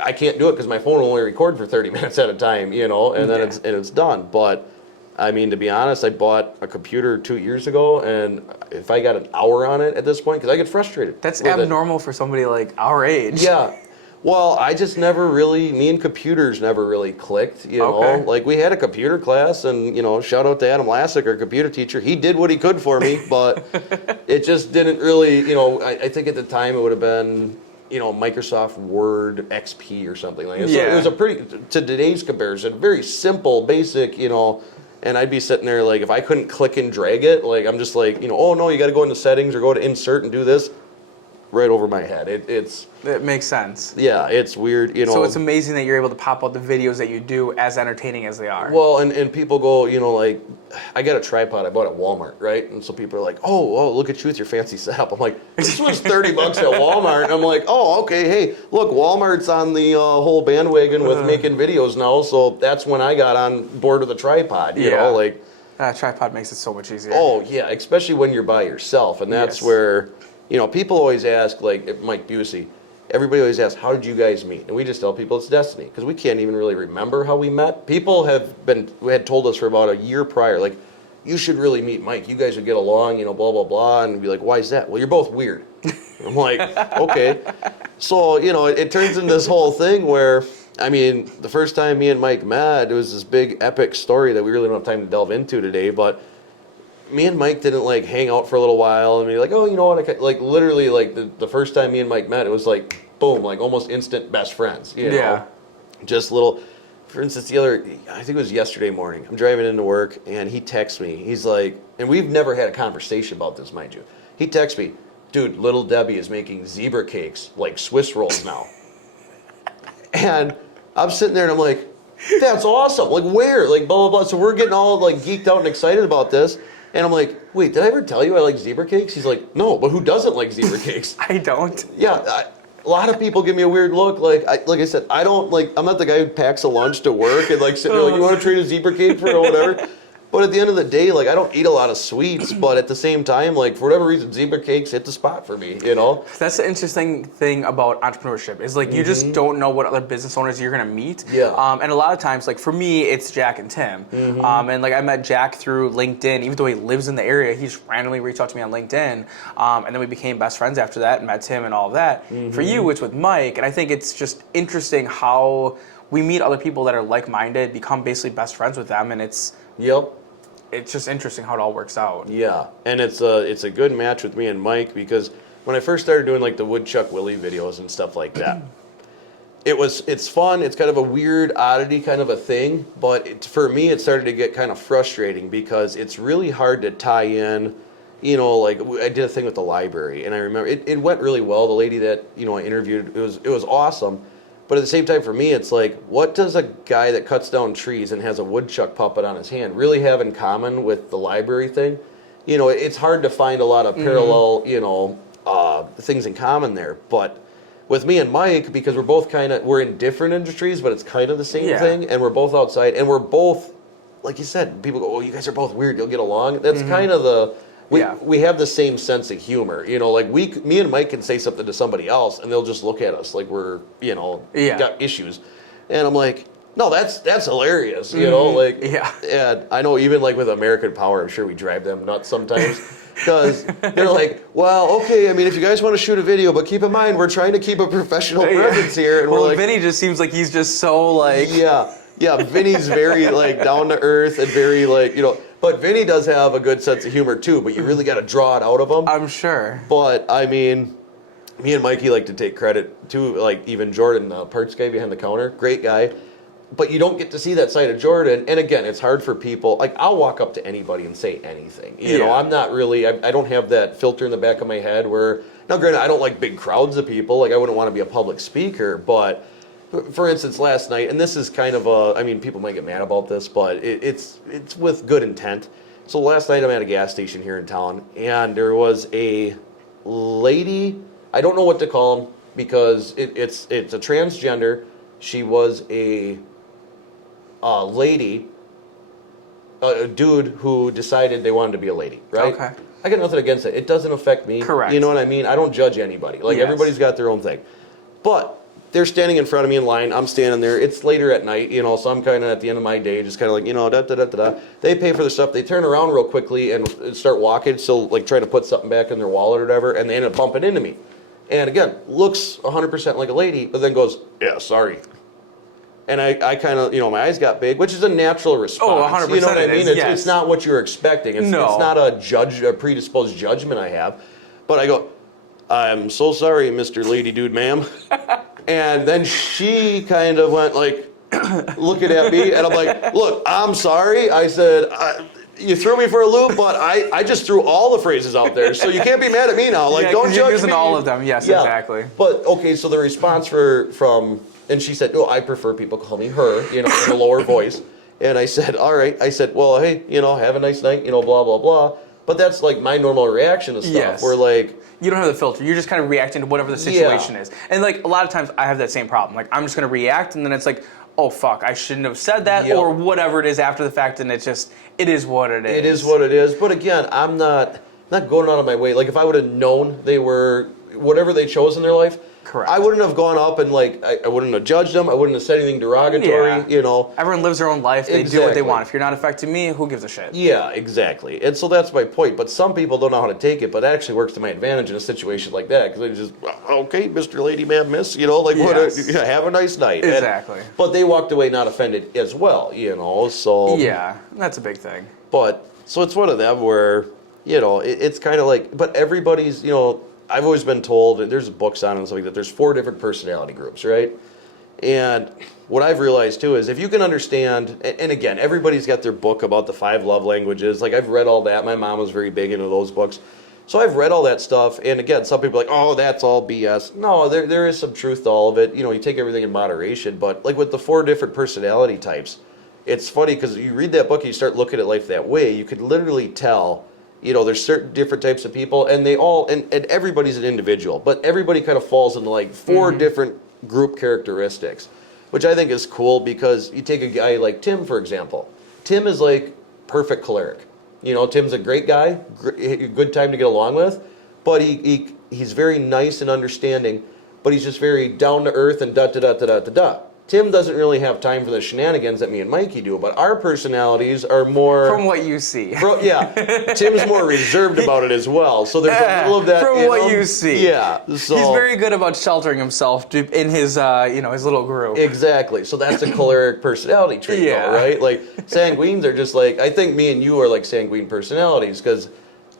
I can't do it because my phone will only record for 30 minutes at a time, and then it's done. But I mean, to be honest, I bought a computer 2 years ago, and if I got an hour on it at this point, because I get frustrated. That's abnormal for somebody like our age. Yeah. Well, I just me and computers never really clicked, Okay. Like, we had a computer class, and, shout out to Adam Lassick, our computer teacher. He did what he could for me, but it just didn't really, I think at the time it would have been, Microsoft Word XP or something like that. So it was a pretty, to today's comparison, very simple, basic, and I'd be sitting there like, if I couldn't click and drag it, like I'm just like, oh no, you got to go into settings or go to insert and do this, right over my head. It makes sense. Yeah, it's weird, So it's amazing that you're able to pop out the videos that you do, as entertaining as they are. Well, and people go, like, I got a tripod I bought at Walmart, right? And so people are like, oh, look at you with your fancy setup. I'm like, this was $30 at Walmart. And I'm like, oh, okay, hey, look, Walmart's on the whole bandwagon with making videos now. So that's when I got on board with a tripod, you know, like. Tripod makes it so much easier. Oh, yeah, especially when you're by yourself. And that's where, people always ask, like Mike Busey, everybody always asks, how did you guys meet? And we just tell people it's destiny, because we can't even really remember how we met. People had told us for about a year prior, like, you should really meet Mike. You guys would get along, blah, blah, blah. And we'd be like, why is that? Well, you're both weird. I'm like, okay. So, it turns into this whole thing where, the first time me and Mike met, it was this big epic story that we really don't have time to delve into today, but me and Mike didn't like hang out for a little while and be like, oh, you know what? Like literally, like the first time me and Mike met, it was like boom, like almost instant best friends. You know? Just little. For instance, I think it was yesterday morning. I'm driving into work and he texts me. He's like, and we've never had a conversation about this, mind you. He texts me, dude, Little Debbie is making zebra cakes like Swiss rolls now. And I'm sitting there and I'm like, that's awesome. Like where? Like blah blah blah. So we're getting all like geeked out and excited about this. And I'm like, wait, did I ever tell you I like zebra cakes? He's like, no, but who doesn't like zebra cakes? I don't. Yeah, a lot of people give me a weird look. Like I said, I don't like. I'm not the guy who packs a lunch to work and like sitting there like, you want to trade a zebra cake for it or whatever. But at the end of the day, like I don't eat a lot of sweets. But at the same time, like for whatever reason, zebra cakes hit the spot for me. That's the interesting thing about entrepreneurship is like you just don't know what other business owners you're gonna meet. Yeah. And a lot of times, like for me, it's Jack and Tim. And like I met Jack through LinkedIn. Even though he lives in the area, he just randomly reached out to me on LinkedIn. And then we became best friends after that and met Tim and all of that. For you, it's with Mike. And I think it's just interesting how we meet other people that are like-minded, become basically best friends with them, and it's just interesting how it all works out. Yeah, and it's a good match with me and Mike because when I first started doing like the Woodchuck Willy videos and stuff like that, it's fun. It's kind of a weird oddity kind of a thing, but for me it started to get kind of frustrating because it's really hard to tie in. Like I did a thing with the library, and I remember it went really well. The lady that I interviewed, it was awesome. But at the same time, for me, it's like, what does a guy that cuts down trees and has a woodchuck puppet on his hand really have in common with the library thing? It's hard to find a lot of parallel, things in common there. But with me and Mike, because we're in different industries, but it's kind of the same thing, and we're both outside, and we're both, like you said, people go, oh, you guys are both weird, you'll get along. That's kind of we have the same sense of humor, like me and Mike can say something to somebody else and they'll just look at us like we're, got issues. And I'm like, no, that's hilarious, and I know even like with American Power, I'm sure we drive them nuts sometimes because they're like, well, okay, if you guys want to shoot a video, but keep in mind, we're trying to keep a professional presence here. And well, we're like, Vinny just seems like he's just so like... Yeah, Vinny's very like down to earth and very like, but Vinny does have a good sense of humor too, but you really got to draw it out of him. I'm sure. But me and Mikey like to take credit too, like even Jordan, the parts guy behind the counter, great guy. But you don't get to see that side of Jordan. And again, it's hard for people. Like I'll walk up to anybody and say anything. I'm not really, I don't have that filter in the back of my head where, now granted, I don't like big crowds of people. Like I wouldn't want to be a public speaker, but for instance, last night, and this is kind of people might get mad about this, but it's with good intent. So last night I'm at a gas station here in town, and there was a lady, I don't know what to call them, because it's a transgender. She was a lady, a dude who decided they wanted to be a lady, right? Okay. I got nothing against it. It doesn't affect me. Correct. You know what I mean? I don't judge anybody. Like everybody's got their own thing. But they're standing in front of me in line. I'm standing there. It's later at night, so I'm kind of at the end of my day, just kind of like, da-da-da-da-da. They pay for their stuff. They turn around real quickly and start walking, so like trying to put something back in their wallet or whatever, and they end up bumping into me. And again, looks 100% like a lady, but then goes, yeah, sorry. And I kind of, my eyes got big, which is a natural response. Oh, 100% You know what I mean? Yes. It's not what you're expecting. It's not a predisposed judgment I have. But I go, I'm so sorry, Mr. Lady Dude, ma'am. And then she kind of went like, looking at me, and I'm like, look, I'm sorry. I said, you threw me for a loop, but I just threw all the phrases out there, so you can't be mad at me now. Like, Yeah, don't 'cause you're judge using me. all of them. Yes, Yeah. exactly. But okay, so the response from, and she said, no, I prefer people call me her, in a lower voice. And I said, all right. I said, well, hey, have a nice night, blah blah blah. But that's like my normal reaction to stuff. Yes. Where like, you don't have the filter. You're just kind of reacting to whatever the situation is. And like a lot of times I have that same problem. Like I'm just going to react, and then it's like, oh fuck, I shouldn't have said that, or whatever it is after the fact, and it is what it is. It is what it is. But again, I'm not going out of my way. Like if I would have known they were whatever they chose in their life, correct, I wouldn't have gone up and like I wouldn't have judged them. I wouldn't have said anything derogatory. Everyone lives their own life. They do what they want. If you're not affecting me, who gives a shit? Yeah, exactly. And so that's my point. But some people don't know how to take it. But it actually works to my advantage in a situation like that because they just okay, Mr. Lady, Ma'am, Miss, have a nice night. Exactly. But they walked away not offended as well. So yeah, that's a big thing. But so it's one of them where it's kind of like, but everybody's I've always been told, and there's books on it and stuff like that, there's 4 different personality groups, right? And what I've realized too is if you can understand, and again, everybody's got their book about the 5 love languages. Like I've read all that. My mom was very big into those books. So I've read all that stuff. And again, some people are like, oh, that's all BS. No, there is some truth to all of it. You take everything in moderation. But like with the 4 different personality types, it's funny because you read that book and you start looking at life that way. You could literally tell there's certain different types of people, and they all, and everybody's an individual, but everybody kind of falls into like 4 different group characteristics, which I think is cool because you take a guy like Tim, for example. Tim is like perfect choleric. Tim's a great guy, good time to get along with, but he's very nice and understanding, but he's just very down to earth and da-da-da-da-da-da-da. Tim doesn't really have time for the shenanigans that me and Mikey do, but our personalities are more... From what you see. Tim's more reserved about it as well, so there's a little of that... From what you see. Yeah. So, he's very good about sheltering himself in his, his little group. Exactly. So that's a choleric personality trait, though, right? Like, sanguines are just like... I think me and you are like sanguine personalities, because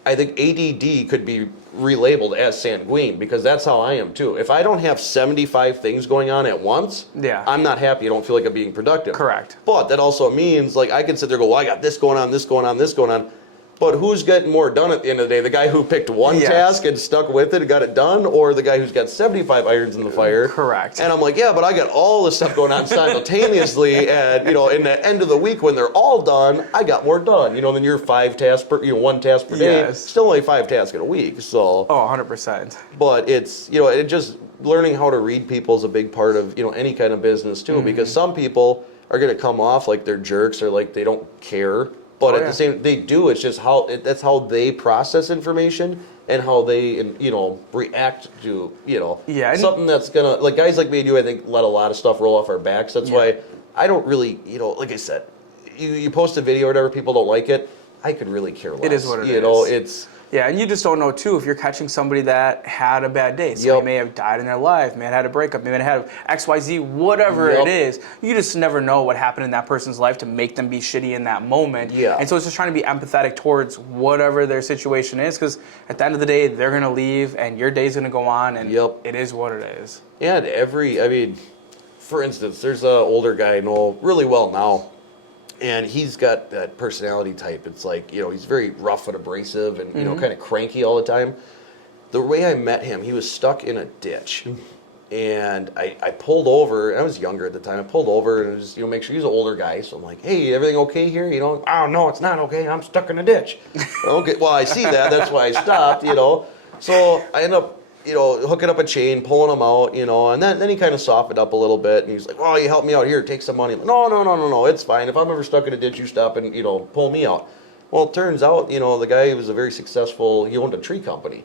I think ADD could be relabeled as sanguine because that's how I am too. If I don't have 75 things going on at once, I'm not happy. I don't feel like I'm being productive. Correct. But that also means like I can sit there and go, well, I got this going on, this going on, this going on. But who's getting more done at the end of the day? The guy who picked one task and stuck with it and got it done, or the guy who's got 75 irons in the fire? Correct. And I'm like, yeah, but I got all this stuff going on simultaneously, and in the end of the week when they're all done, I got more done. Than your 5 tasks per, 1 task per day. Yes. Still only 5 tasks in a week. So. Oh, 100%. But it's it just learning how to read people is a big part of any kind of business too, because some people are going to come off like they're jerks or like they don't care. But at the same, they do. It's just that's how they process information and how they, react to, something that's gonna, like guys like me and you, I think, let a lot of stuff roll off our backs. That's why I don't really, like I said, you post a video or whatever, people don't like it, I could really care less. It is what it is. It's... Yeah, and you just don't know, too, if you're catching somebody that had a bad day. Somebody may have died in their life, may have had a breakup, may have had XYZ, whatever it is. You just never know what happened in that person's life to make them be shitty in that moment. Yeah. And so it's just trying to be empathetic towards whatever their situation is, because at the end of the day, they're going to leave, and your day's going to go on, and it is what it is. And for instance, there's an older guy I know really well now. And he's got that personality type. It's like, he's very rough and abrasive and, kind of cranky all the time. The way I met him, he was stuck in a ditch. And I pulled over, and I was younger at the time. I pulled over and just, make sure he's an older guy. So I'm like, hey, everything okay here? Oh, no, it's not okay. I'm stuck in a ditch. Okay, well, I see that. That's why I stopped, So I end up, hooking up a chain, pulling him out, and then he kind of softened up a little bit, and he's like, "Oh, you help me out here, take some money." No, it's fine. If I'm ever stuck in a ditch, you stop and pull me out. Well, it turns out, the guy was a very successful. He owned a tree company,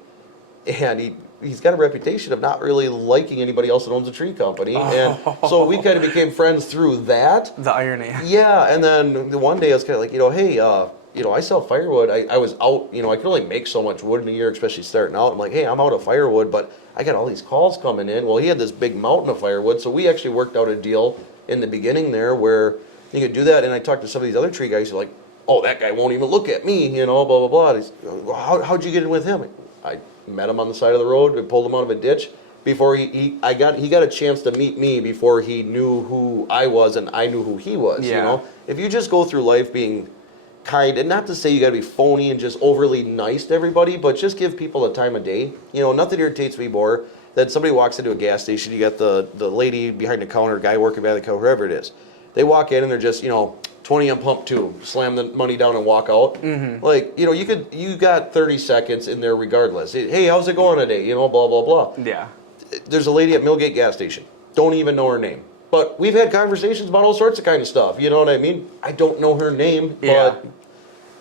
and he's got a reputation of not really liking anybody else that owns a tree company, and so we kind of became friends through that. The irony. Yeah, and then one day I was kind of like, hey. I sell firewood. I was out, I could only make so much wood in a year, especially starting out. I'm like, hey, I'm out of firewood, but I got all these calls coming in. Well, he had this big mountain of firewood, so we actually worked out a deal in the beginning there where you could do that. And I talked to some of these other tree guys who are like, oh, that guy won't even look at me, blah, blah, blah. He's, how'd you get in with him? I met him on the side of the road. We pulled him out of a ditch. before he got a chance to meet me before he knew who I was and I knew who he was. Yeah. You know, if you just go through life being kind, and not to say you got to be phony and just overly nice to everybody, but just give people the time of day. You know, nothing irritates me more than somebody walks into a gas station. You got the lady behind the counter, guy working behind the counter, whoever it is. They walk in and they're just, 20 on pump 2, slam the money down and walk out. Mm-hmm. Like, you got 30 seconds in there regardless. Hey, how's it going today? Blah, blah, blah. Yeah. There's a lady at Millgate gas station. Don't even know her name. But we've had conversations about all sorts of kind of stuff. You know what I mean? I don't know her name, but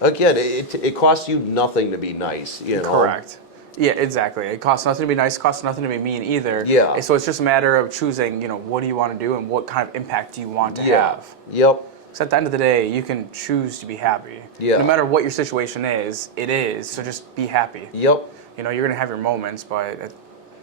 again, it costs you nothing to be nice. Correct. Yeah, exactly. It costs nothing to be nice, costs nothing to be mean either. Yeah. So it's just a matter of choosing, what do you want to do and what kind of impact do you want to have. Yep. Because at the end of the day, you can choose to be happy. Yeah. No matter what your situation is, it is. So just be happy. Yep. You're going to have your moments, but...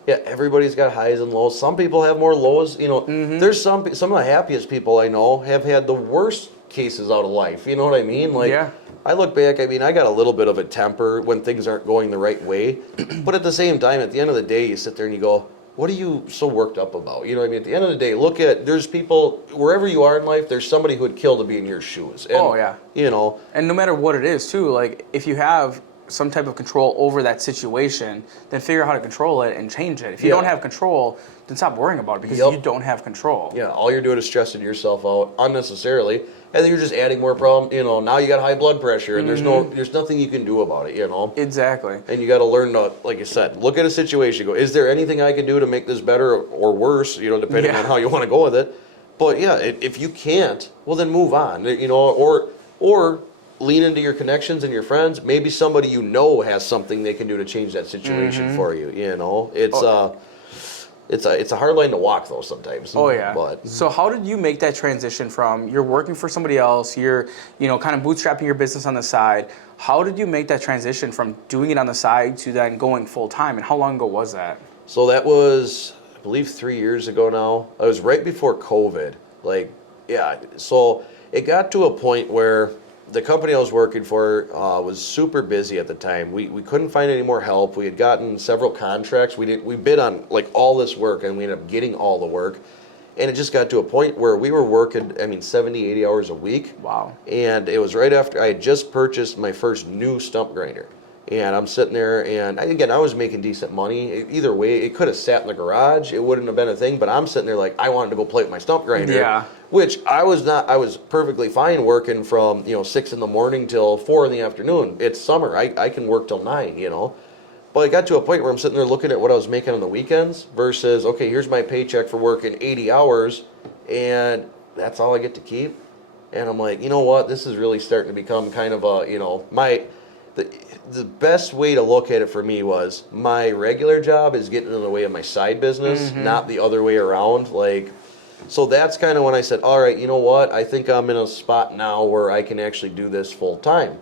Yeah, everybody's got highs and lows. Some people have more lows. There's some of the happiest people I know have had the worst cases out of life. You know what I mean? Like, yeah. I look back, I got a little bit of a temper when things aren't going the right way. But at the same time, at the end of the day, you sit there and you go, what are you so worked up about? You know what I mean? At the end of the day, there's people, wherever you are in life, there's somebody who would kill to be in your shoes. And, oh, yeah. And no matter what it is, too, like, if you have some type of control over that situation, then figure out how to control it and change it. If you don't have control, then stop worrying about it because you don't have control. Yeah, all you're doing is stressing yourself out unnecessarily, and then you're just adding more problem. Now you got high blood pressure, and there's nothing you can do about it. Exactly. And you got to learn to, like I said, look at a situation. Go, is there anything I can do to make this better or worse? Depending on how you want to go with it. But yeah, if you can't, well then move on. Or lean into your connections and your friends. Maybe somebody has something they can do to change that situation for you. It's a hard line to walk though sometimes. Oh yeah. But so how did you make that transition from you're working for somebody else, you're kind of bootstrapping your business on the side? How did you make that transition from doing it on the side to then going full time? And how long ago was that? So that was, I believe, 3 years ago now. It was right before COVID. So it got to a point where the company I was working for was super busy at the time. We couldn't find any more help. We had gotten several contracts. We bid on all this work, and we ended up getting all the work. And it just got to a point where we were working, 70, 80 hours a week. Wow. And it was right after I had just purchased my first new stump grinder. And I'm sitting there, and I was making decent money. Either way, it could have sat in the garage. It wouldn't have been a thing. But I'm sitting there I wanted to go play with my stump grinder. Yeah. Which I was not. I was perfectly fine working from 6 in the morning till 4 in the afternoon. It's summer. I can work till 9. But it got to a point where I'm sitting there looking at what I was making on the weekends versus, okay, here's my paycheck for working 80 hours, and that's all I get to keep. And I'm like, you know what? This is really starting to become kind of a the best way to look at it for me was my regular job is getting in the way of my side business, not the other way around. So that's kind of when I said, all right, you know what? I think I'm in a spot now where I can actually do this full time.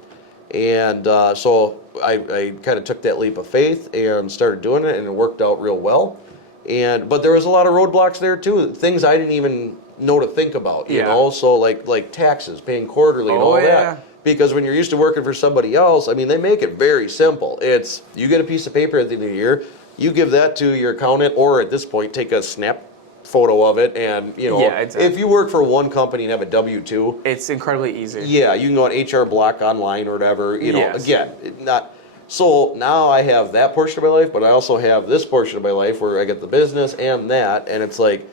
And so I kind of took that leap of faith and started doing it, and it worked out real well. But there was a lot of roadblocks there too, things I didn't even know to think about, you know? So like taxes, paying quarterly and all that. Because when you're used to working for somebody else, they make it very simple. It's, you get a piece of paper at the end of the year, you give that to your accountant, or at this point, take a snap photo of it, and exactly. If you work for one company and have a W-2, it's incredibly easy. Yeah, you can go on HR Block online or whatever. Again, not. So now I have that portion of my life, but I also have this portion of my life where I get the business and that, and it's like,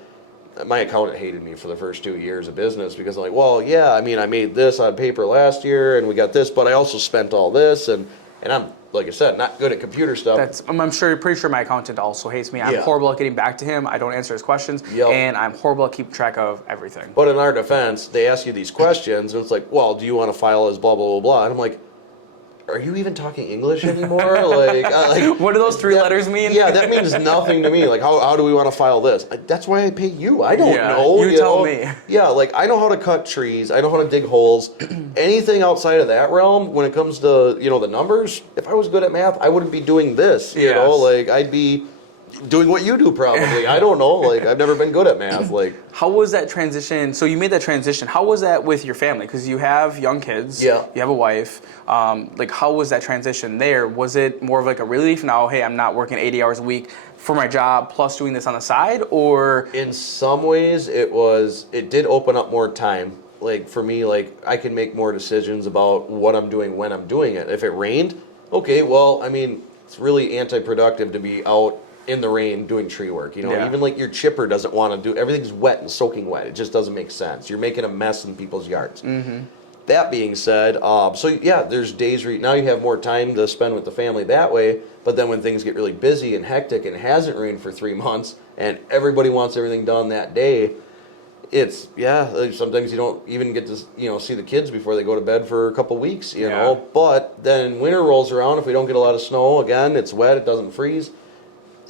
my accountant hated me for the first 2 years of business because I'm like, well, yeah, I made this on paper last year, and we got this, but I also spent all this, and I'm, like I said, not good at computer stuff. I'm pretty sure my accountant also hates me. I'm horrible at getting back to him. I don't answer his questions, and I'm horrible at keeping track of everything. But in our defense, they ask you these questions, and it's like, well, do you want to file as blah, blah, blah, blah? And I'm like, are you even talking English anymore? What do those three letters mean? Yeah, that means nothing to me. How do we want to file this? That's why I pay you. I don't know. You tell me. Yeah, I know how to cut trees. I know how to dig holes. Anything outside of that realm, when it comes to the numbers, if I was good at math, I wouldn't be doing this. I'd be doing what you do probably. I don't know. Like, I've never been good at math. Like, how was that transition? So you made that transition. How was that with your family? Because you have young kids. Yeah. You have a wife. Like, how was that transition there? Was it more of like a relief now, hey, I'm not working 80 hours a week for my job plus doing this on the side? Or in some ways, it did open up more time. Like, for me, like, I can make more decisions about what I'm doing when I'm doing it. If it rained, okay, well, I mean, it's really anti-productive to be out in the rain doing tree work. You know, Yeah. even like your chipper doesn't want to do, everything's wet and soaking wet. It just doesn't make sense. You're making a mess in people's yards. Mm-hmm. That being said, so yeah, there's days where now you have more time to spend with the family that way, but then when things get really busy and hectic and it hasn't rained for 3 months and everybody wants everything done that day, it's, yeah, like sometimes you don't even get to, see the kids before they go to bed for a couple weeks, you know, but then winter rolls around, if we don't get a lot of snow, again, it's wet, it doesn't freeze.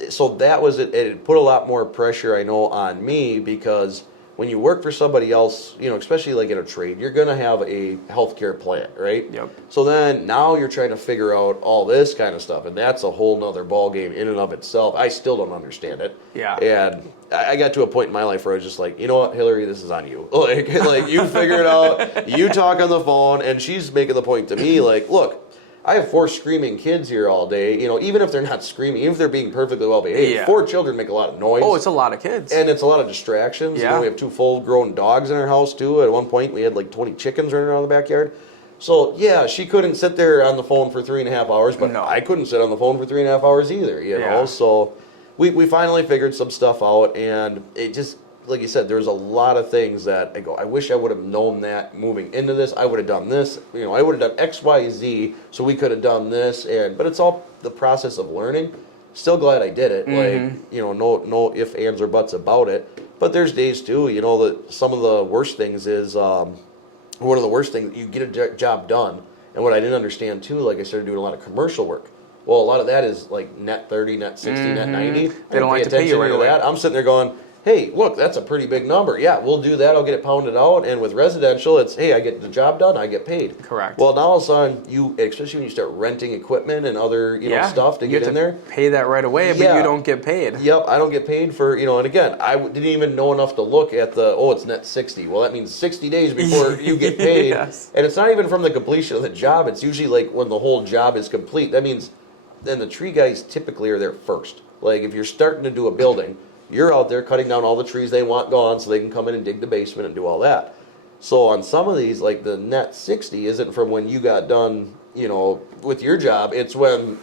So that was it. It put a lot more pressure, I know, on me, because when you work for somebody else, especially like in a trade, you're going to have a healthcare plan, right? Yep. So then now you're trying to figure out all this kind of stuff, and that's a whole nother ball game in and of itself. I still don't understand it. Yeah. And I got to a point in my life where I was just like, you know what, Hillary, this is on you. Like you figure it out. You talk on the phone, and she's making the point to me, like, look, I have 4 screaming kids here all day. Even if they're not screaming, even if they're being perfectly well behaved, 4 children make a lot of noise. Oh, it's a lot of kids. And it's a lot of distractions. Yeah. We have 2 full-grown dogs in our house, too. At one point, we had like 20 chickens running around the backyard. So, yeah, she couldn't sit there on the phone for 3.5 hours, but No. I couldn't sit on the phone for 3.5 hours either, you know? So we finally figured some stuff out, and it just, like you said, there's a lot of things that I go, I wish I would have known that moving into this. I would have done this. I would have done X, Y, Z, so we could have done this. But it's all the process of learning. Still glad I did it. Mm-hmm. Like, no ifs, ands, or buts about it. But there's days, too, that some of the worst things is, one of the worst things, you get a job done. And what I didn't understand, too, like I started doing a lot of commercial work. Well, a lot of that is like net 30, net 60, net 90. They don't like to pay you right away. I'm sitting there going, hey, look, that's a pretty big number. Yeah, we'll do that. I'll get it pounded out. And with residential, it's, hey, I get the job done, I get paid. Correct. Well, now all of a sudden, especially when you start renting equipment and other stuff to get in there. Pay that right away, but you don't get paid. Yep, I don't get paid for, and again, I didn't even know enough to look at it's net 60. Well, that means 60 days before you get paid. Yes. And it's not even from the completion of the job. It's usually like when the whole job is complete. That means then the tree guys typically are there first. Like if you're starting to do a building, you're out there cutting down all the trees they want gone so they can come in and dig the basement and do all that. So on some of these, like the net 60 isn't from when you got done, with your job. It's when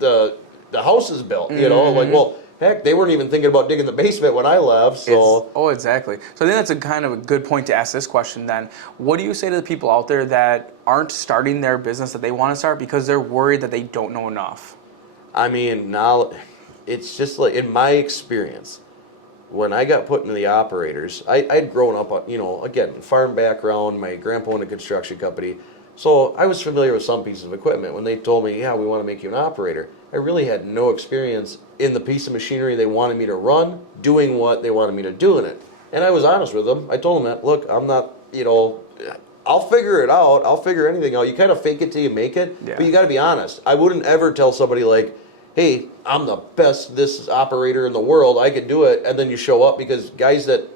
the house is built, like, well, heck, they weren't even thinking about digging the basement when I left, so. Exactly. So I think that's a kind of a good point to ask this question then. What do you say to the people out there that aren't starting their business that they want to start because they're worried that they don't know enough? I mean, now it's just like, in my experience, when I got put into the operators, I'd grown up, again, farm background, my grandpa owned a construction company, so I was familiar with some pieces of equipment. When they told me, yeah, we want to make you an operator, I really had no experience in the piece of machinery they wanted me to run, doing what they wanted me to do in it. And I was honest with them. I told them that, look, I'm not, I'll figure it out. I'll figure anything out. You kind of fake it till you make it, but you got to be honest. I wouldn't ever tell somebody like, hey, I'm the best this operator in the world, I could do it, and then you show up, because guys that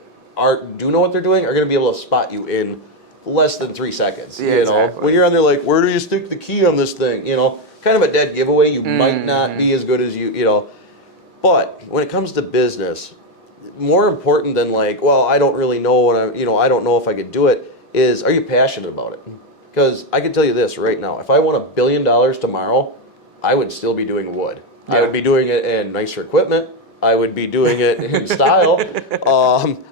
do know what they're doing are going to be able to spot you in less than 3 seconds. Yeah, exactly. When you're on there like, where do you stick the key on this thing? Kind of a dead giveaway. You might not be as good as you. But when it comes to business, more important than like, well, I don't really know what I don't know if I could do it, is, are you passionate about it? Because I can tell you this right now, if I won $1 billion tomorrow, I would still be doing wood. Yeah. I would be doing it in nicer equipment. I would be doing it in style.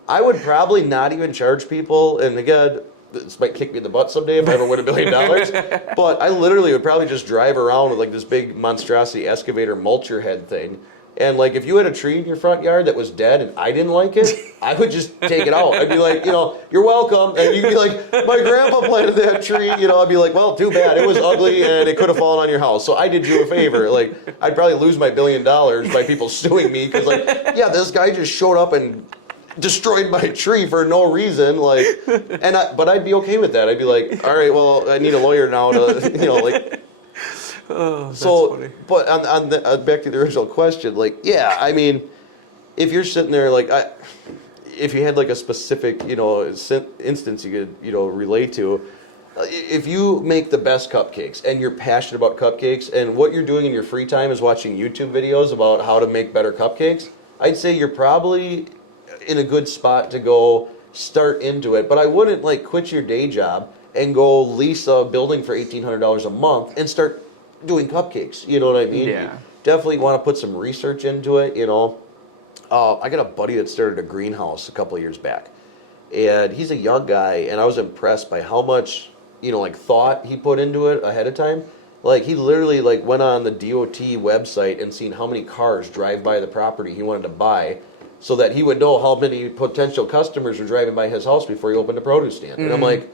I would probably not even charge people. And again, this might kick me in the butt someday if I ever win $1 billion. But I literally would probably just drive around with like this big monstrosity excavator mulcher head thing. And like if you had a tree in your front yard that was dead and I didn't like it, I would just take it out. I'd be like, you're welcome. And you'd be like, my grandpa planted that tree. I'd be like, well, too bad. It was ugly and it could have fallen on your house. So I did you a favor. Like I'd probably lose my $1 billion by people suing me because like, yeah, this guy just showed up and destroyed my tree for no reason. Like, but I'd be okay with that. I'd be like, all right, well, I need a lawyer now to, like. That's funny. But on back to the original question, like, yeah, I mean, if you're sitting there, like, if you had like a specific, instance you could, relate to, if you make the best cupcakes and you're passionate about cupcakes and what you're doing in your free time is watching YouTube videos about how to make better cupcakes, I'd say you're probably in a good spot to go start into it. But I wouldn't like quit your day job and go lease a building for $1,800 a month and start doing cupcakes. You know what I mean? Yeah. You definitely want to put some research into it, I got a buddy that started a greenhouse a couple of years back. And he's a young guy, and I was impressed by how much, thought he put into it ahead of time. Like, he literally, went on the DOT website and seen how many cars drive by the property he wanted to buy so that he would know how many potential customers were driving by his house before he opened a produce stand. And I'm like,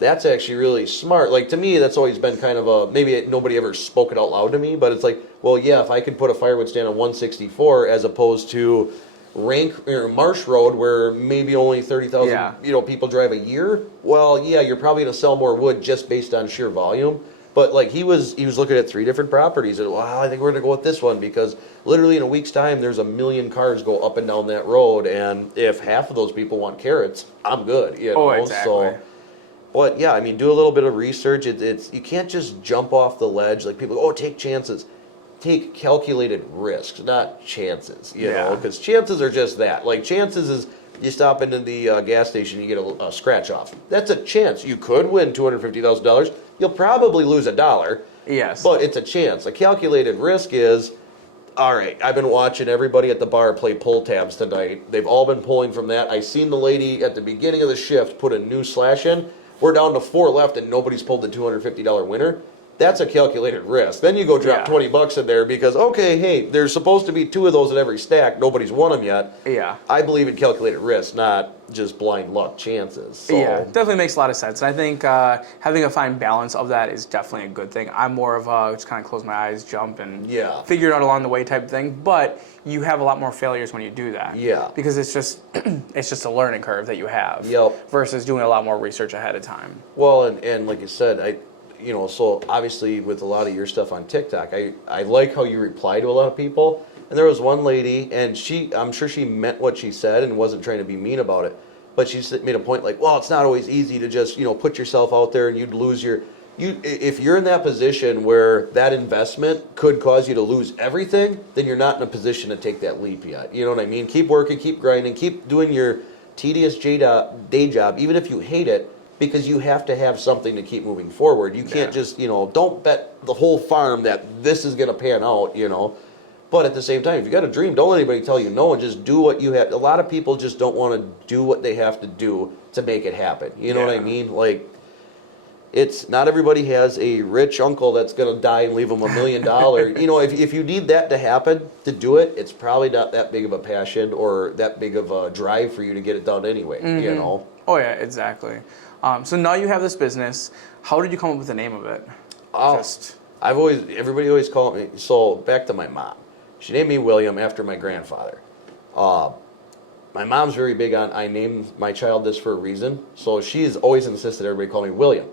that's actually really smart. Like, to me, that's always been kind of maybe nobody ever spoke it out loud to me, but it's like, well, yeah, if I could put a firewood stand on 164 as opposed to Marsh Road where maybe only 30,000 people drive a year, well, yeah, you're probably going to sell more wood just based on sheer volume. But like he was looking at 3 different properties and I think we're going to go with this one because literally in a week's time there's 1 million cars go up and down that road, and if half of those people want carrots, I'm good. Oh, exactly. So, but yeah, I mean, do a little bit of research. It's you can't just jump off the ledge like people. Oh, take chances. Take calculated risks, not chances. You know, because chances are just that. Like chances is you stop into the gas station, you get a scratch off. That's a chance. You could win $250,000. You'll probably lose $1. Yes, but it's a chance. A calculated risk is, all right, I've been watching everybody at the bar play pull tabs tonight. They've all been pulling from that. I seen the lady at the beginning of the shift put a new slash in. We're down to 4 left and nobody's pulled the $250 winner. That's a calculated risk. Then you go drop $20 in there because, okay, hey, there's supposed to be 2 of those in every stack. Nobody's won them yet. Yeah. I believe in calculated risk, not just blind luck chances. So. Yeah, definitely makes a lot of sense. And I think having a fine balance of that is definitely a good thing. I'm more of a just kind of close my eyes, jump, and figure it out along the way type thing. But you have a lot more failures when you do that. Yeah. Because it's just a learning curve that you have. Yep. Versus doing a lot more research ahead of time. Well, and like you said, so obviously with a lot of your stuff on TikTok, I like how you reply to a lot of people. And there was one lady, and I'm sure she meant what she said and wasn't trying to be mean about it. But she made a point like, well, it's not always easy to just, put yourself out there and you'd lose if you're in that position where that investment could cause you to lose everything, then you're not in a position to take that leap yet. You know what I mean? Keep working, keep grinding, keep doing your tedious day job, even if you hate it, because you have to have something to keep moving forward. You can't just, don't bet the whole farm that this is going to pan out, But at the same time, if you got a dream, don't let anybody tell you no and just do what you have. A lot of people just don't want to do what they have to do to make it happen. You know what I mean? Like, it's not everybody has a rich uncle that's going to die and leave them $1 million. If you need that to happen to do it, it's probably not that big of a passion or that big of a drive for you to get it done anyway, Oh, yeah, exactly. So now you have this business. How did you come up with the name of it? Everybody always called me, so back to my mom. She named me William after my grandfather. My mom's very big on, I named my child this for a reason. So she's always insisted everybody call me William.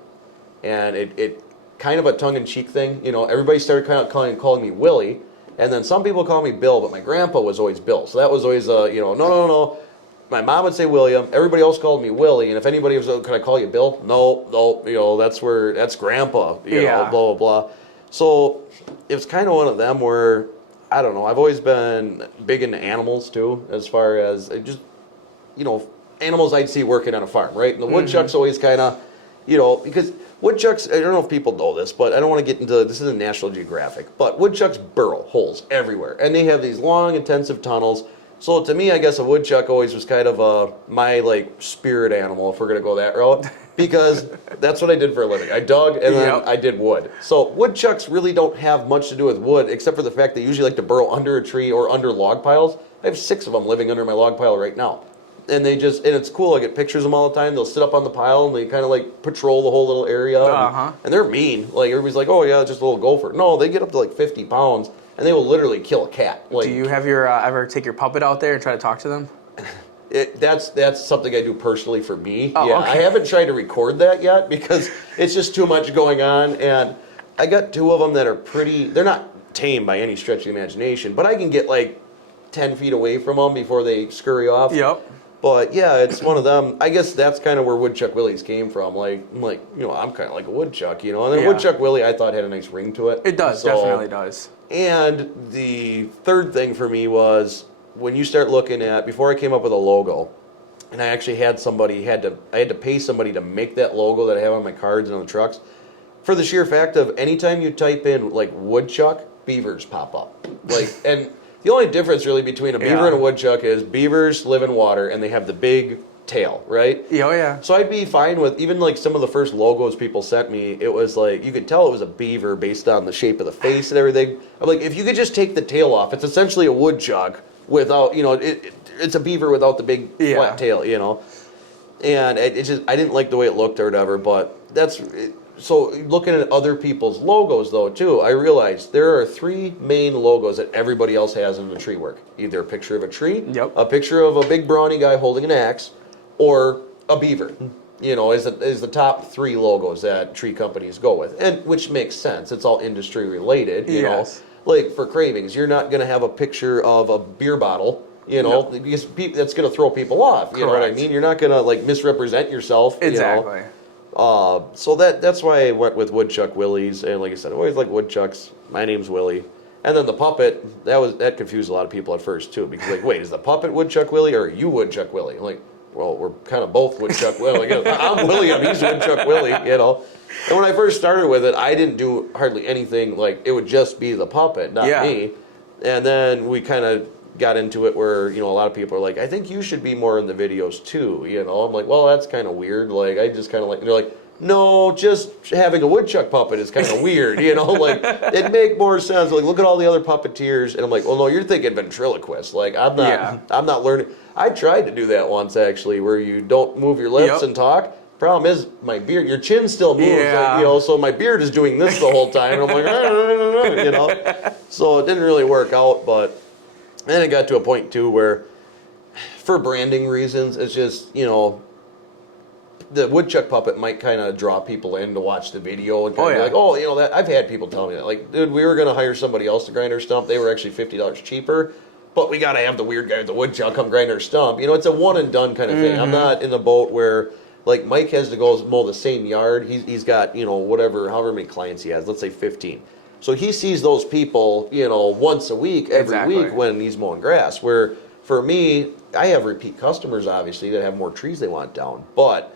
And it kind of a tongue-in-cheek thing. Everybody started kind of calling me Willy. And then some people call me Bill, but my grandpa was always Bill. So that was always, no. My mom would say William. Everybody else called me Willy. And if anybody was, can I call you Bill? No, that's grandpa, blah, blah, blah. So it was kind of one of them where, I don't know, I've always been big into animals too, as far as just, animals I'd see working on a farm, right? And the woodchuck's always kind of, because woodchucks, I don't know if people know this, but I don't want to get into, this isn't National Geographic, but woodchucks burrow holes everywhere. And they have these long, intensive tunnels. So to me, I guess a woodchuck always was kind of my spirit animal, if we're going to go that route, because that's what I did for a living. I dug and then I did wood. So woodchucks really don't have much to do with wood, except for the fact they usually like to burrow under a tree or under log piles. I have 6 of them living under my log pile right now. And and it's cool. I get pictures of them all the time. They'll sit up on the pile and they kind of patrol the whole little area. And they're mean. Everybody's like, oh yeah, just a little gopher. No, they get up to 50 pounds. And they will literally kill a cat. Do you have ever take your puppet out there and try to talk to them? That's something I do personally for me. Oh, yeah, okay. I haven't tried to record that yet because it's just too much going on. And I got two of them that are they're not tame by any stretch of the imagination, but I can get like 10 feet away from them before they scurry off. Yep. But yeah, it's one of them. I guess that's kind of where Woodchuck Willys came from. Like, I'm kind of like a woodchuck, And then Woodchuck Willy, I thought had a nice ring to it. It does, definitely does. And the third thing for me was when you start looking at, before I came up with a logo, and I actually had I had to pay somebody to make that logo that I have on my cards and on the trucks, for the sheer fact of anytime you type in like woodchuck, beavers pop up. Like, and the only difference really between a beaver and a woodchuck is beavers live in water and they have the big tail, right? Yeah, oh yeah. So I'd be fine with even like some of the first logos people sent me. It was like you could tell it was a beaver based on the shape of the face and everything. I'm like, if you could just take the tail off, it's essentially a woodchuck without, it's a beaver without the big flat tail, And it just I didn't like the way it looked or whatever. But so looking at other people's logos though too, I realized there are three main logos that everybody else has in the tree work. Either a picture of a tree, a picture of a big brawny guy holding an axe, or a beaver. Is the top three logos that tree companies go with, and which makes sense. It's all industry related. You know, like for Kravings, you're not going to have a picture of a beer bottle. Because that's going to throw people off. You know what I mean? You're not going to like misrepresent yourself. Exactly. So that's why I went with Woodchuck Willys, and like I said, I always like woodchucks. My name's Willy, and then the puppet that confused a lot of people at first too, because like, wait, is the puppet Woodchuck Willy or are you Woodchuck Willy? I'm like, well, we're kind of both Woodchuck Willy. I'm Willy and he's Woodchuck Willy, And when I first started with it, I didn't do hardly anything. Like it would just be the puppet, not me. And then we kind of got into it where a lot of people are like, I think you should be more in the videos too. I'm like, well, that's kind of weird. Like I just kind of like, they're like, no, just having a woodchuck puppet is kind of weird. Like it'd make more sense. Like look at all the other puppeteers, and I'm like, well, no, you're thinking ventriloquist. Like I'm not learning. I tried to do that once actually, where you don't move your lips and talk. Problem is, my beard, your chin still moves. Like, so my beard is doing this the whole time. And I'm like, so it didn't really work out, but. Then it got to a point too where, for branding reasons, it's just the woodchuck puppet might kind of draw people in to watch the video and kind of be like, that I've had people tell me that, like, dude, we were gonna hire somebody else to grind our stump. They were actually $50 cheaper, but we gotta have the weird guy with the woodchuck come grind our stump. It's a one and done kind of thing. I'm not in the boat where like Mike has to go mow the same yard. He's got however many clients he has. Let's say 15. So he sees those people, once a week, every week when he's mowing grass. Where for me, I have repeat customers, obviously, that have more trees they want down. But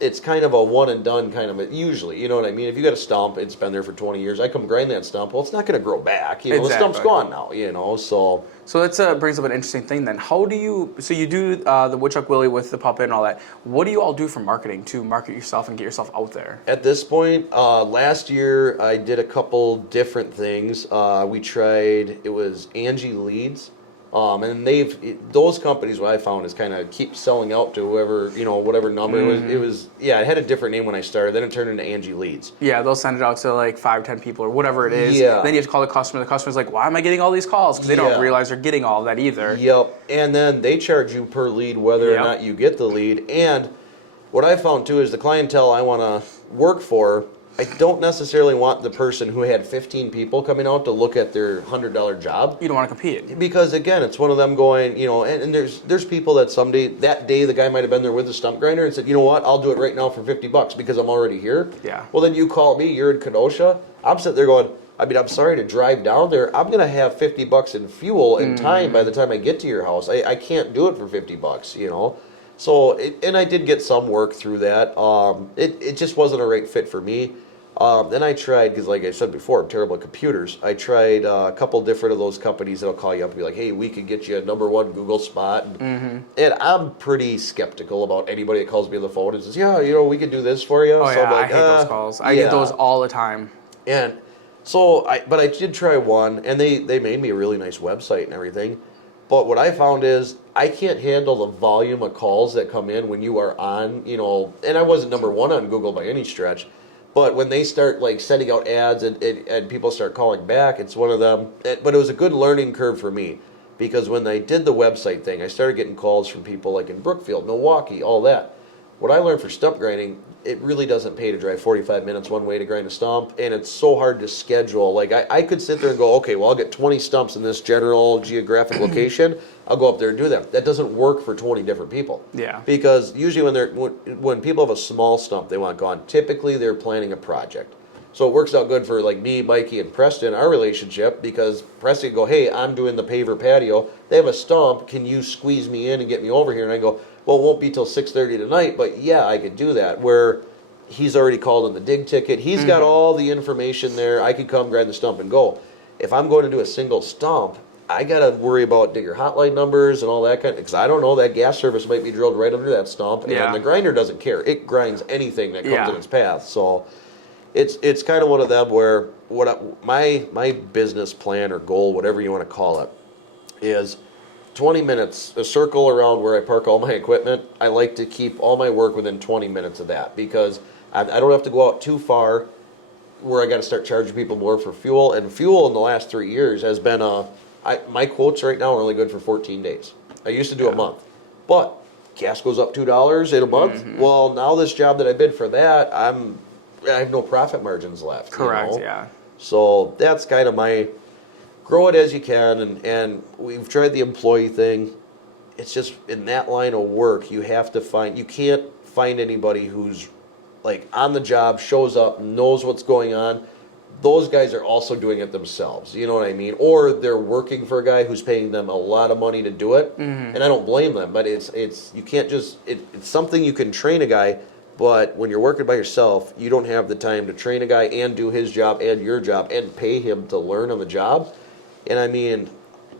it's kind of a one and done kind of usually, you know what I mean? If you got a stump, it's been there for 20 years. I come grind that stump. Well, it's not going to grow back. The stump's gone now, so. So that brings up an interesting thing then. How do you do the Woodchuck Willy with the puppet and all that. What do you all do for marketing to market yourself and get yourself out there? At this point, last year I did a couple different things. We tried, it was Angie Leads. And those companies, what I found is kind of keep selling out to whoever, whatever number it had a different name when I started. Then it turned into Angie Leads. Yeah, they'll send it out to like 5, 10 people or whatever it is. Yeah. Then you have to call the customer. The customer's like, why am I getting all these calls? Because they don't realize they're getting all of that either. Yep. And then they charge you per lead whether or not you get the lead. And what I found too is the clientele I want to work for, I don't necessarily want the person who had 15 people coming out to look at their $100 job. You don't want to compete. Because again, it's one of them going, and there's people that that day the guy might have been there with the stump grinder and said, you know what, I'll do it right now for $50 because I'm already here. Yeah. Well, then you call me, you're in Kenosha. I'm sitting there going, I'm sorry to drive down there. I'm going to have $50 in fuel and time by the time I get to your house. I can't do it for $50, So, and I did get some work through that. It just wasn't a right fit for me. Then I tried, because like I said before, I'm terrible at computers. I tried a couple different of those companies that'll call you up and be like, hey, we could get you a #1 Google spot. And I'm pretty skeptical about anybody that calls me on the phone and says, we could do this for you. Oh, so yeah, like, I hate those calls. I get those all the time. And so, but I did try one, and they made me a really nice website and everything. But what I found is I can't handle the volume of calls that come in when you are on, and I wasn't #1 on Google by any stretch. But when they start like sending out ads and people start calling back, it's one of them. But it was a good learning curve for me because when I did the website thing, I started getting calls from people like in Brookfield, Milwaukee, all that. what I learned for stump grinding, it really doesn't pay to drive 45 minutes one way to grind a stump, and it's so hard to schedule. Like, I could sit there and go, okay, well, I'll get 20 stumps in this general geographic location. I'll go up there and do them. That doesn't work for 20 different people. Yeah. Because usually when people have a small stump they want gone, typically they're planning a project. So it works out good for like me, Mikey, and Preston, our relationship, because Preston go, hey, I'm doing the paver patio. They have a stump. Can you squeeze me in and get me over here? And I go, well, it won't be till 6:30 tonight, but yeah, I could do that. Where he's already called in the dig ticket. He's got all the information there. I could come grind the stump and go. If I'm going to do a single stump, I got to worry about digger hotline numbers and all that kind of, because I don't know, that gas service might be drilled right under that stump, and the grinder doesn't care. It grinds anything that comes in its path. So it's kind of one of them where my business plan or goal, whatever you want to call it, is 20 minutes, a circle around where I park all my equipment. I like to keep all my work within 20 minutes of that, because I don't have to go out too far where I got to start charging people more for fuel. And fuel in the last 3 years has been my quotes right now are only good for 14 days. I used to do a month, but gas goes up $2 in a month. Well, now this job that I bid for that, I have no profit margins left. Correct. You know? Yeah. So that's kind of my grow it as you can, and we've tried the employee thing. It's just in that line of work, you can't find anybody who's like on the job, shows up, knows what's going on. Those guys are also doing it themselves, you know what I mean? Or they're working for a guy who's paying them a lot of money to do it, and I don't blame them, but it's you can't just, it's something you can train a guy, but when you're working by yourself, you don't have the time to train a guy and do his job and your job and pay him to learn on the job. And I mean,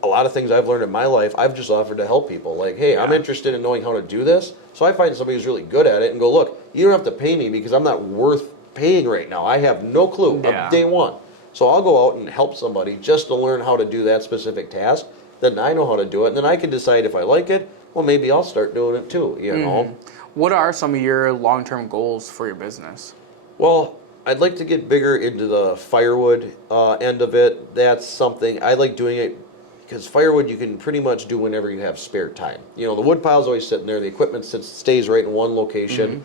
a lot of things I've learned in my life, I've just offered to help people. Like, hey, I'm interested in knowing how to do this. So I find somebody who's really good at it and go, look, you don't have to pay me because I'm not worth paying right now. I have no clue. I'm day one. So I'll go out and help somebody just to learn how to do that specific task. Then I know how to do it. And then I can decide if I like it, well, maybe I'll start doing it too, you know. What are some of your long-term goals for your business? Well, I'd like to get bigger into the firewood end of it. That's something I like doing it because firewood you can pretty much do whenever you have spare time. You know, the wood pile's always sitting there. The equipment stays right in one location.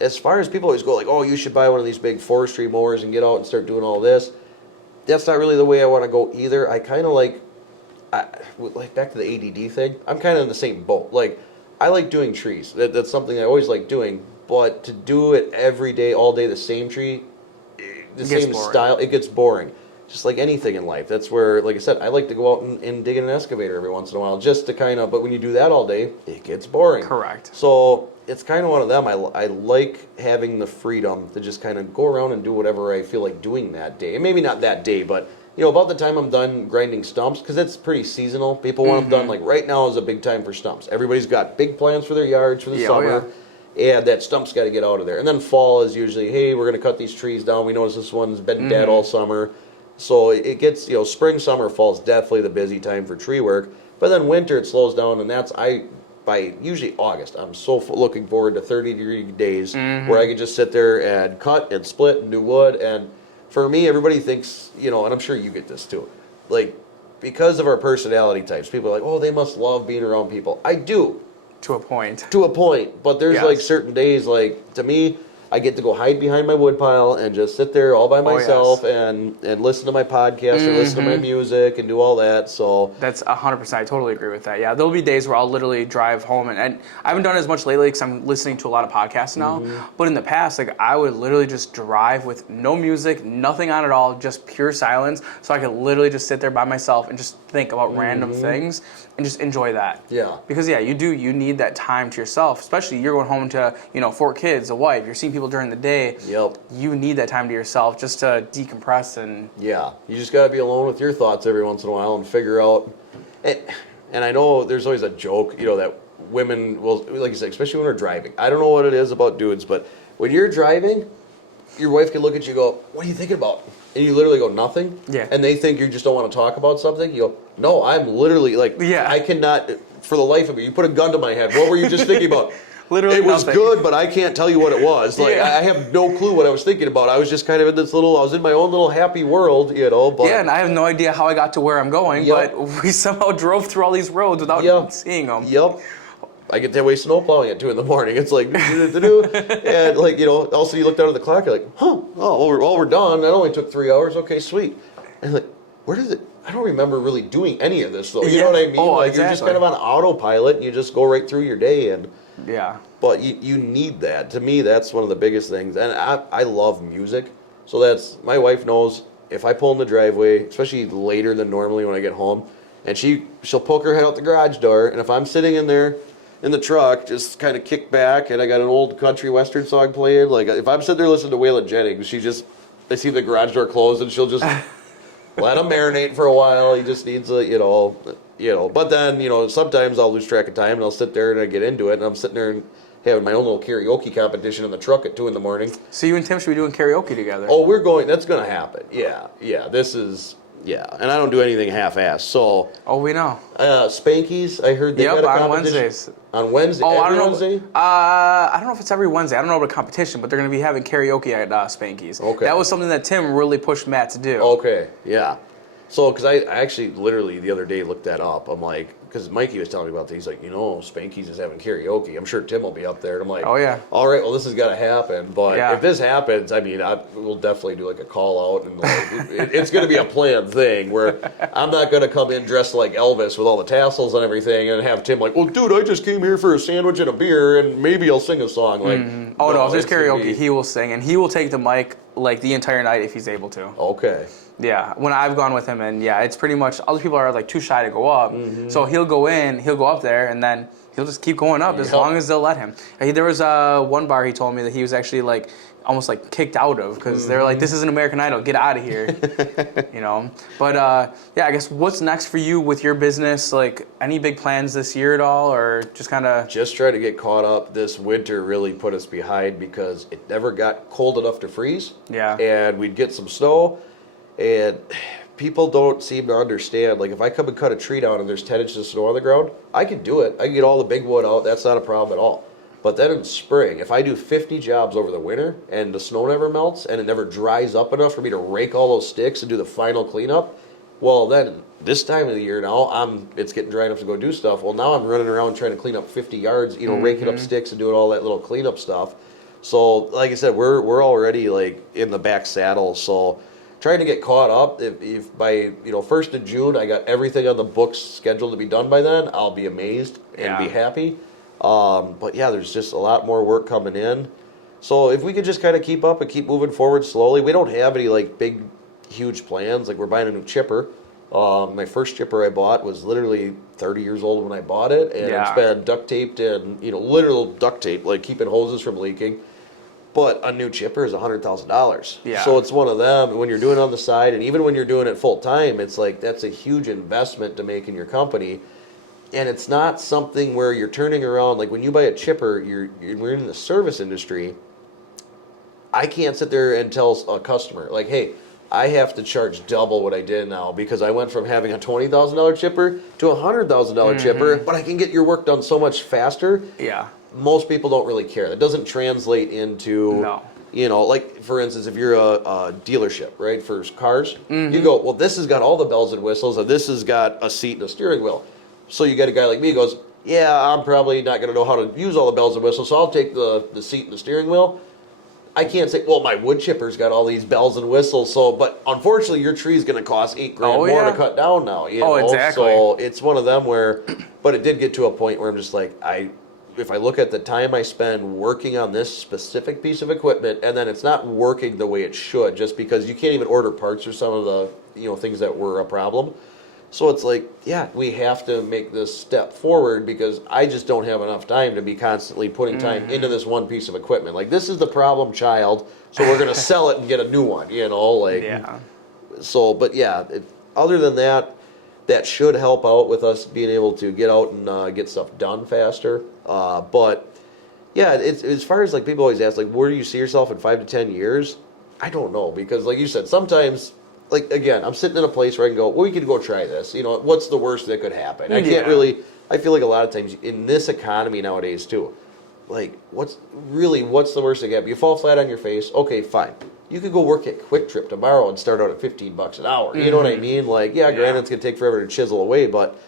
As far as people always go like, oh, you should buy one of these big forestry mowers and get out and start doing all this. That's not really the way I want to go either. I kind of like back to the ADD thing. I'm kind of in the same boat. Like, I like doing trees. That's something I always like doing. But to do it every day, all day, the same tree, the same style, it gets boring. Just like anything in life. That's where, like I said, I like to go out and dig in an excavator every once in a while just to kind of, but when you do that all day, it gets boring. Correct. So it's kind of one of them. I like having the freedom to just kind of go around and do whatever I feel like doing that day. And maybe not that day, but you know, about the time I'm done grinding stumps, because it's pretty seasonal. People want them done, like right now is a big time for stumps. Everybody's got big plans for their yards for the summer. And that stump's got to get out of there. And then fall is usually, hey, we're going to cut these trees down. We notice this one's been dead all summer. So it gets, you know, spring, summer, fall is definitely the busy time for tree work. But then winter, it slows down, and that's, by usually August, I'm so looking forward to 30-degree days where I can just sit there and cut and split and do wood. And for me, everybody thinks, you know, and I'm sure you get this too, like, because of our personality types, people are like, oh, they must love being around people. I do. To a point. To a point. But there's like certain days, like, to me, I get to go hide behind my wood pile and just sit there all by myself and listen to my podcast or listen to my music and do all that. So that's 100%. I totally agree with that. Yeah, there'll be days where I'll literally drive home, and I haven't done it as much lately because I'm listening to a lot of podcasts now. But in the past, like, I would literally just drive with no music, nothing on at all, just pure silence, so I could literally just sit there by myself and just think about random things and just enjoy that. Yeah. Because you need that time to yourself, especially you're going home to, you know, 4 kids, a wife, you're seeing people during the day. Yep. You need that time to yourself just to decompress and... Yeah. You just got to be alone with your thoughts every once in a while and figure out... And I know there's always a joke, you know, that women will, like you said, especially when they're driving. I don't know what it is about dudes, but when you're driving, your wife can look at you and go, what are you thinking about? And you literally go, nothing. Yeah. And they think you just don't want to talk about something. You go, no, I'm literally, like, I cannot, for the life of me, you put a gun to my head. What were you just thinking about? Literally it was nothing. good, but I can't tell you what it was. Like, I have no clue what I was thinking about. I was just kind of in this little, I was in my own little happy world, you know. But and I have no idea how I got to where I'm going, but we somehow drove through all these roads without seeing them. I get that way snowplowing at 2 a.m. It's like, and like, also you look down at the clock, you're like, oh, well, we're done. That only took 3 hours. Okay, sweet. And like, where does it? I don't remember really doing any of this though. You know what I mean? Oh, like exactly. you're just kind of on autopilot. And you just go right through your day, and yeah. But you need that. To me, that's one of the biggest things. And I love music, so that's my wife knows if I pull in the driveway, especially later than normally when I get home, and she'll poke her head out the garage door, and if I'm sitting in there in the truck, just kind of kick back, and I got an old country western song playing, like if I'm sitting there listening to Waylon Jennings, I see the garage door closed, and she'll just let him marinate for a while. He just needs But then, sometimes I'll lose track of time, and I'll sit there and I get into it, and I'm sitting there and having my own little karaoke competition in the truck at 2 a.m. So you and Tim should be doing karaoke together. Oh, that's going to happen. Yeah. And I don't do anything half-assed, so. Oh, we know. Spankies, I heard they got a competition. On Wednesdays. On Wednesday? Oh, I don't know. Wednesday? I don't know if it's every Wednesday. I don't know about a competition, but they're going to be having karaoke at Spankies. Okay. That was something that Tim really pushed Matt to do. Okay, yeah. So, because I actually literally the other day looked that up. I'm like, because Mikey was telling me about that. He's like, Spankies is having karaoke. I'm sure Tim will be up there. And I'm like, oh, yeah. All right, well, this has got to happen. But yeah. if this happens, we'll definitely do like a call out. And like, it's going to be a planned thing where I'm not going to come in dressed like Elvis with all the tassels and everything and have Tim like, well, dude, I just came here for a sandwich and a beer and maybe I'll sing a song. Like, Oh, no, if there's karaoke, he will sing. And he will take the mic like the entire night if he's able to. Okay. Yeah, when I've gone with him, and it's pretty much, other people are like too shy to go up, so he'll go up there, and then he'll just keep going up as long as they'll let him. There was one bar he told me that he was actually like, almost like kicked out of, because they're like, this is an American Idol, get out of here, But I guess what's next for you with your business? Like, any big plans this year at all, or just kind of? Just try to get caught up. This winter really put us behind because it never got cold enough to freeze. Yeah. And we'd get some snow. And people don't seem to understand, like if I come and cut a tree down and there's 10 inches of snow on the ground, I can do it. I can get all the big wood out. That's not a problem at all. But then in spring, if I do 50 jobs over the winter and the snow never melts and it never dries up enough for me to rake all those sticks and do the final cleanup, well then this time of the year now, it's getting dry enough to go do stuff. Well, now I'm running around trying to clean up 50 yards, raking up sticks and doing all that little cleanup stuff. So like I said, we're already like in the back saddle. So trying to get caught up. If by 1st of June I got everything on the books scheduled to be done by then, I'll be amazed and be happy. But yeah, there's just a lot more work coming in. So if we could just kind of keep up and keep moving forward slowly, we don't have any like big, huge plans. Like we're buying a new chipper. My first chipper I bought was literally 30 years old when I bought it, and it's been duct taped and literal duct tape, like keeping hoses from leaking. But a new chipper is $100,000. Yeah. So it's one of them. When you're doing it on the side, and even when you're doing it full time, it's like that's a huge investment to make in your company. And it's not something where you're turning around. Like when you buy a chipper, we're in the service industry. I can't sit there and tell a customer, like, hey, I have to charge double what I did now because I went from having a $20,000 chipper to a $100,000 chipper, but I can get your work done so much faster. Yeah. Most people don't really care. That doesn't translate into, like for instance, if you're a dealership, right, for cars, you go, well, this has got all the bells and whistles, and this has got a seat and a steering wheel. So you get a guy like me who goes, yeah, I'm probably not going to know how to use all the bells and whistles, so I'll take the seat and the steering wheel. I can't say, well, my wood chipper's got all these bells and whistles, but unfortunately your tree's going to cost $8,000 more to cut down now. Exactly. So it's one of them where, but it did get to a point where I'm just like, if I look at the time I spend working on this specific piece of equipment, and then it's not working the way it should, just because you can't even order parts for some of the things that were a problem. So it's like, yeah, we have to make this step forward because I just don't have enough time to be constantly putting time into this one piece of equipment. Like, this is the problem child, so we're going to sell it and get a new one, So, but yeah, other than that, that should help out with us being able to get out and get stuff done faster. But yeah, it's as far as like people always ask, like, where do you see yourself in 5 to 10 years? I don't know, because like you said, sometimes, like, again, I'm sitting in a place where I can go, well, we could go try this. What's the worst that could happen? I can't really, I feel like a lot of times in this economy nowadays too, like, what's the worst that could happen? You fall flat on your face, okay, fine. You could go work at Quick Trip tomorrow and start out at $15 an hour. You know what I mean? Like, granted, it's going to take forever to chisel away, but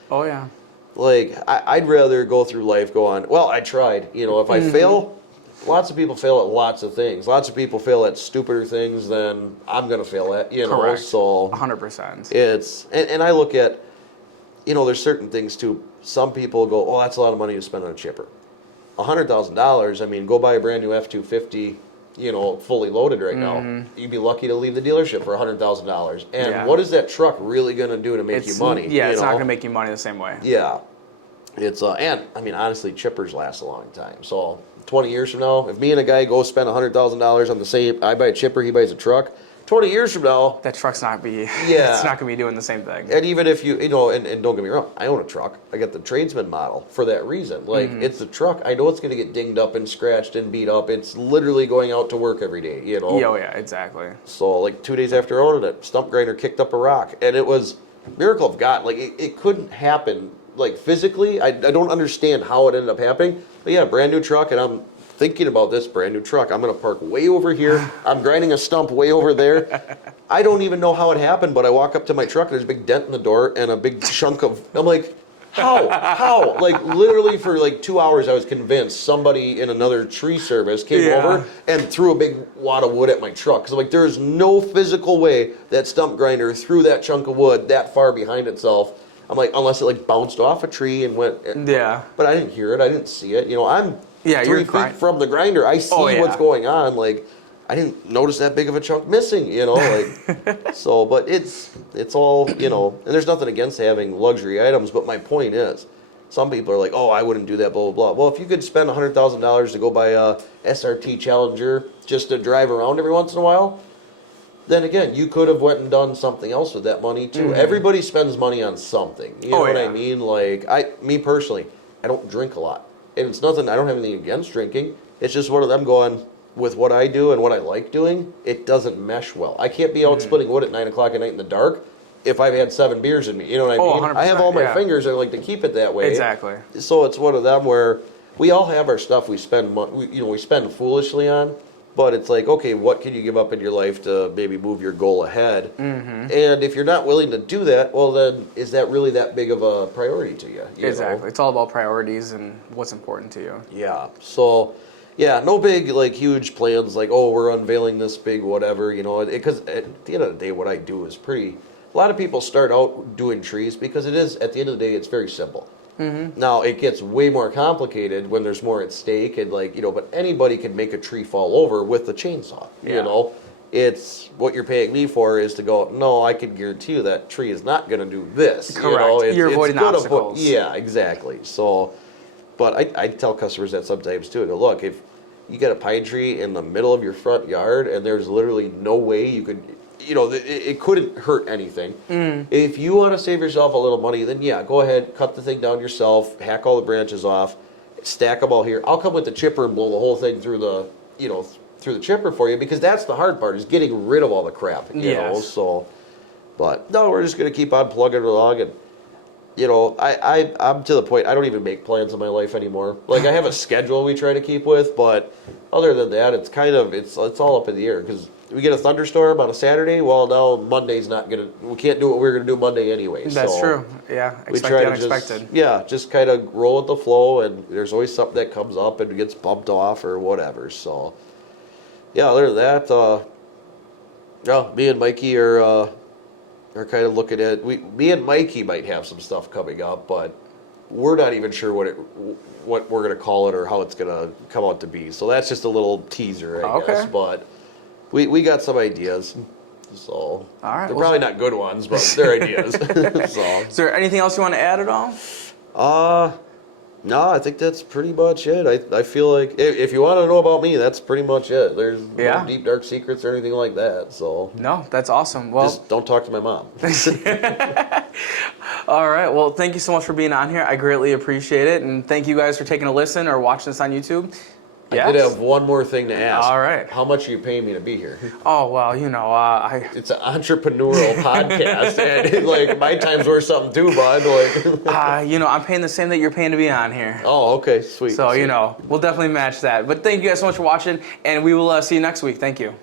like, I'd rather go through life going, well, I tried. You know, if I fail, lots of people fail at lots of things. Lots of people fail at stupider things than I'm going to fail at, you know. Correct. So 100%. it's, and I look at, you know, there's certain things too. Some people go, oh, that's a lot of money to spend on a chipper. $100,000, I mean, go buy a brand new F-250, you know, fully loaded right now. You'd be lucky to leave the dealership for $100,000. And what is that truck really going to do to make you money? Yeah, you it's know? not going to make you money the same way. Yeah. It's, and, I mean, honestly, chippers last a long time. So 20 years from now, if me and a guy go spend $100,000 on the same, I buy a chipper, he buys a truck, 20 years from now, That truck's not be, Yeah. it's not going to be doing the same thing. and even if you know, and don't get me wrong, I own a truck. I got the tradesman model for that reason. Like, it's a truck. I know it's going to get dinged up and scratched and beat up. It's literally going out to work every day, you know? Oh, yeah, exactly. So, like, 2 days after owning it, stump grinder kicked up a rock. And it was miracle of God. Like, it couldn't happen, like, physically. I don't understand how it ended up happening. But, yeah, brand new truck, and I'm thinking about this brand new truck. I'm going to park way over here. I'm grinding a stump way over there. I don't even know how it happened, but I walk up to my truck, and there's a big dent in the door and a big chunk of... I'm like, how? How? Like, literally for, like, 2 hours, I was convinced somebody in another tree service came over and threw a big wad of wood at my truck. Because I'm like, there is no physical way that stump grinder threw that chunk of wood that far behind itself. I'm like, unless it, like, bounced off a tree and went... Yeah. But I didn't hear it. I didn't see it. You know, I'm... Yeah, 3 feet from the grinder. I see what's going on. Like, I didn't notice that big of a chunk missing, you know, like, so, but it's all, you know, and there's nothing against having luxury items, but my point is, some people are like, oh, I wouldn't do that, blah, blah, blah. Well, if you could spend $100,000 to go buy a SRT Challenger just to drive around every once in a while, then again, you could have went and done something else with that money too. Everybody spends money on something. You know what I mean? Like, me personally, I don't drink a lot. And it's nothing, I don't have anything against drinking. It's just one of them going, with what I do and what I like doing, it doesn't mesh well. I can't be out splitting wood at 9 o'clock at night in the dark if I've had 7 beers in me. You know what I mean? I have all my fingers, I like to keep it that way. Exactly. So it's one of them where we all have our stuff we spend, we spend foolishly on, but it's like, okay, what can you give up in your life to maybe move your goal ahead? And if you're not willing to do that, well then, is that really that big of a priority to you? Exactly. It's all about priorities and what's important to you. Yeah. So, yeah, no big, like, huge plans like, oh, we're unveiling this big whatever, you know, because at the end of the day, what I do is pretty, a lot of people start out doing trees because it is, at the end of the day, it's very simple. Now, it gets way more complicated when there's more at stake and, like, you know, but anybody can make a tree fall over with the chainsaw, you know? It's, what you're paying me for is to go, no, I can guarantee you that tree is not going to do this. Correct. You know? You're avoiding obstacles. Yeah, exactly. So... But I tell customers that sometimes too. I go, look, if you got a pine tree in the middle of your front yard and there's literally no way you could, you know, it couldn't hurt anything. If you want to save yourself a little money, then yeah, go ahead, cut the thing down yourself, hack all the branches off, stack them all here. I'll come with the chipper and blow the whole thing through the, you know, through the chipper for you, because that's the hard part, is getting rid of all the crap, you know. So, but no, we're just gonna keep on plugging along. And you know, I'm to the point, I don't even make plans in my life anymore. Like, I have a schedule we try to keep with, but other than that, it's kind of, it's all up in the air. Because we get a thunderstorm on a Saturday, well, now Monday's not going to, we can't do what we were going to do Monday anyway. That's true. Yeah, expect the unexpected. Just kind of roll with the flow, and there's always something that comes up and gets bumped off or whatever. So, yeah, other than that, me and Mikey are kind of looking at, me and Mikey might have some stuff coming up, but we're not even sure what we're going to call it or how it's going to come out to be. So that's just a little teaser, I guess. But we got some ideas. So all right, they're probably not good ones, but they're ideas. So. Is there anything else you want to add at all? No, I think that's pretty much it. I feel like if you want to know about me, that's pretty much it. There's no deep, dark secrets or anything like that. So no, that's awesome. Well, just don't talk to my mom. All right. Well, thank you so much for being on here. I greatly appreciate it. And thank you guys for taking a listen or watching this on YouTube. I did have one more thing to ask. All right. How much are you paying me to be here? Oh, well, you know, It's an entrepreneurial podcast, and like my time's worth something too, bud. Like, you know, I'm paying the same that you're paying to be on here. Oh, okay, sweet. So, you know, we'll definitely match that. But thank you guys so much for watching, and we will see you next week. Thank you.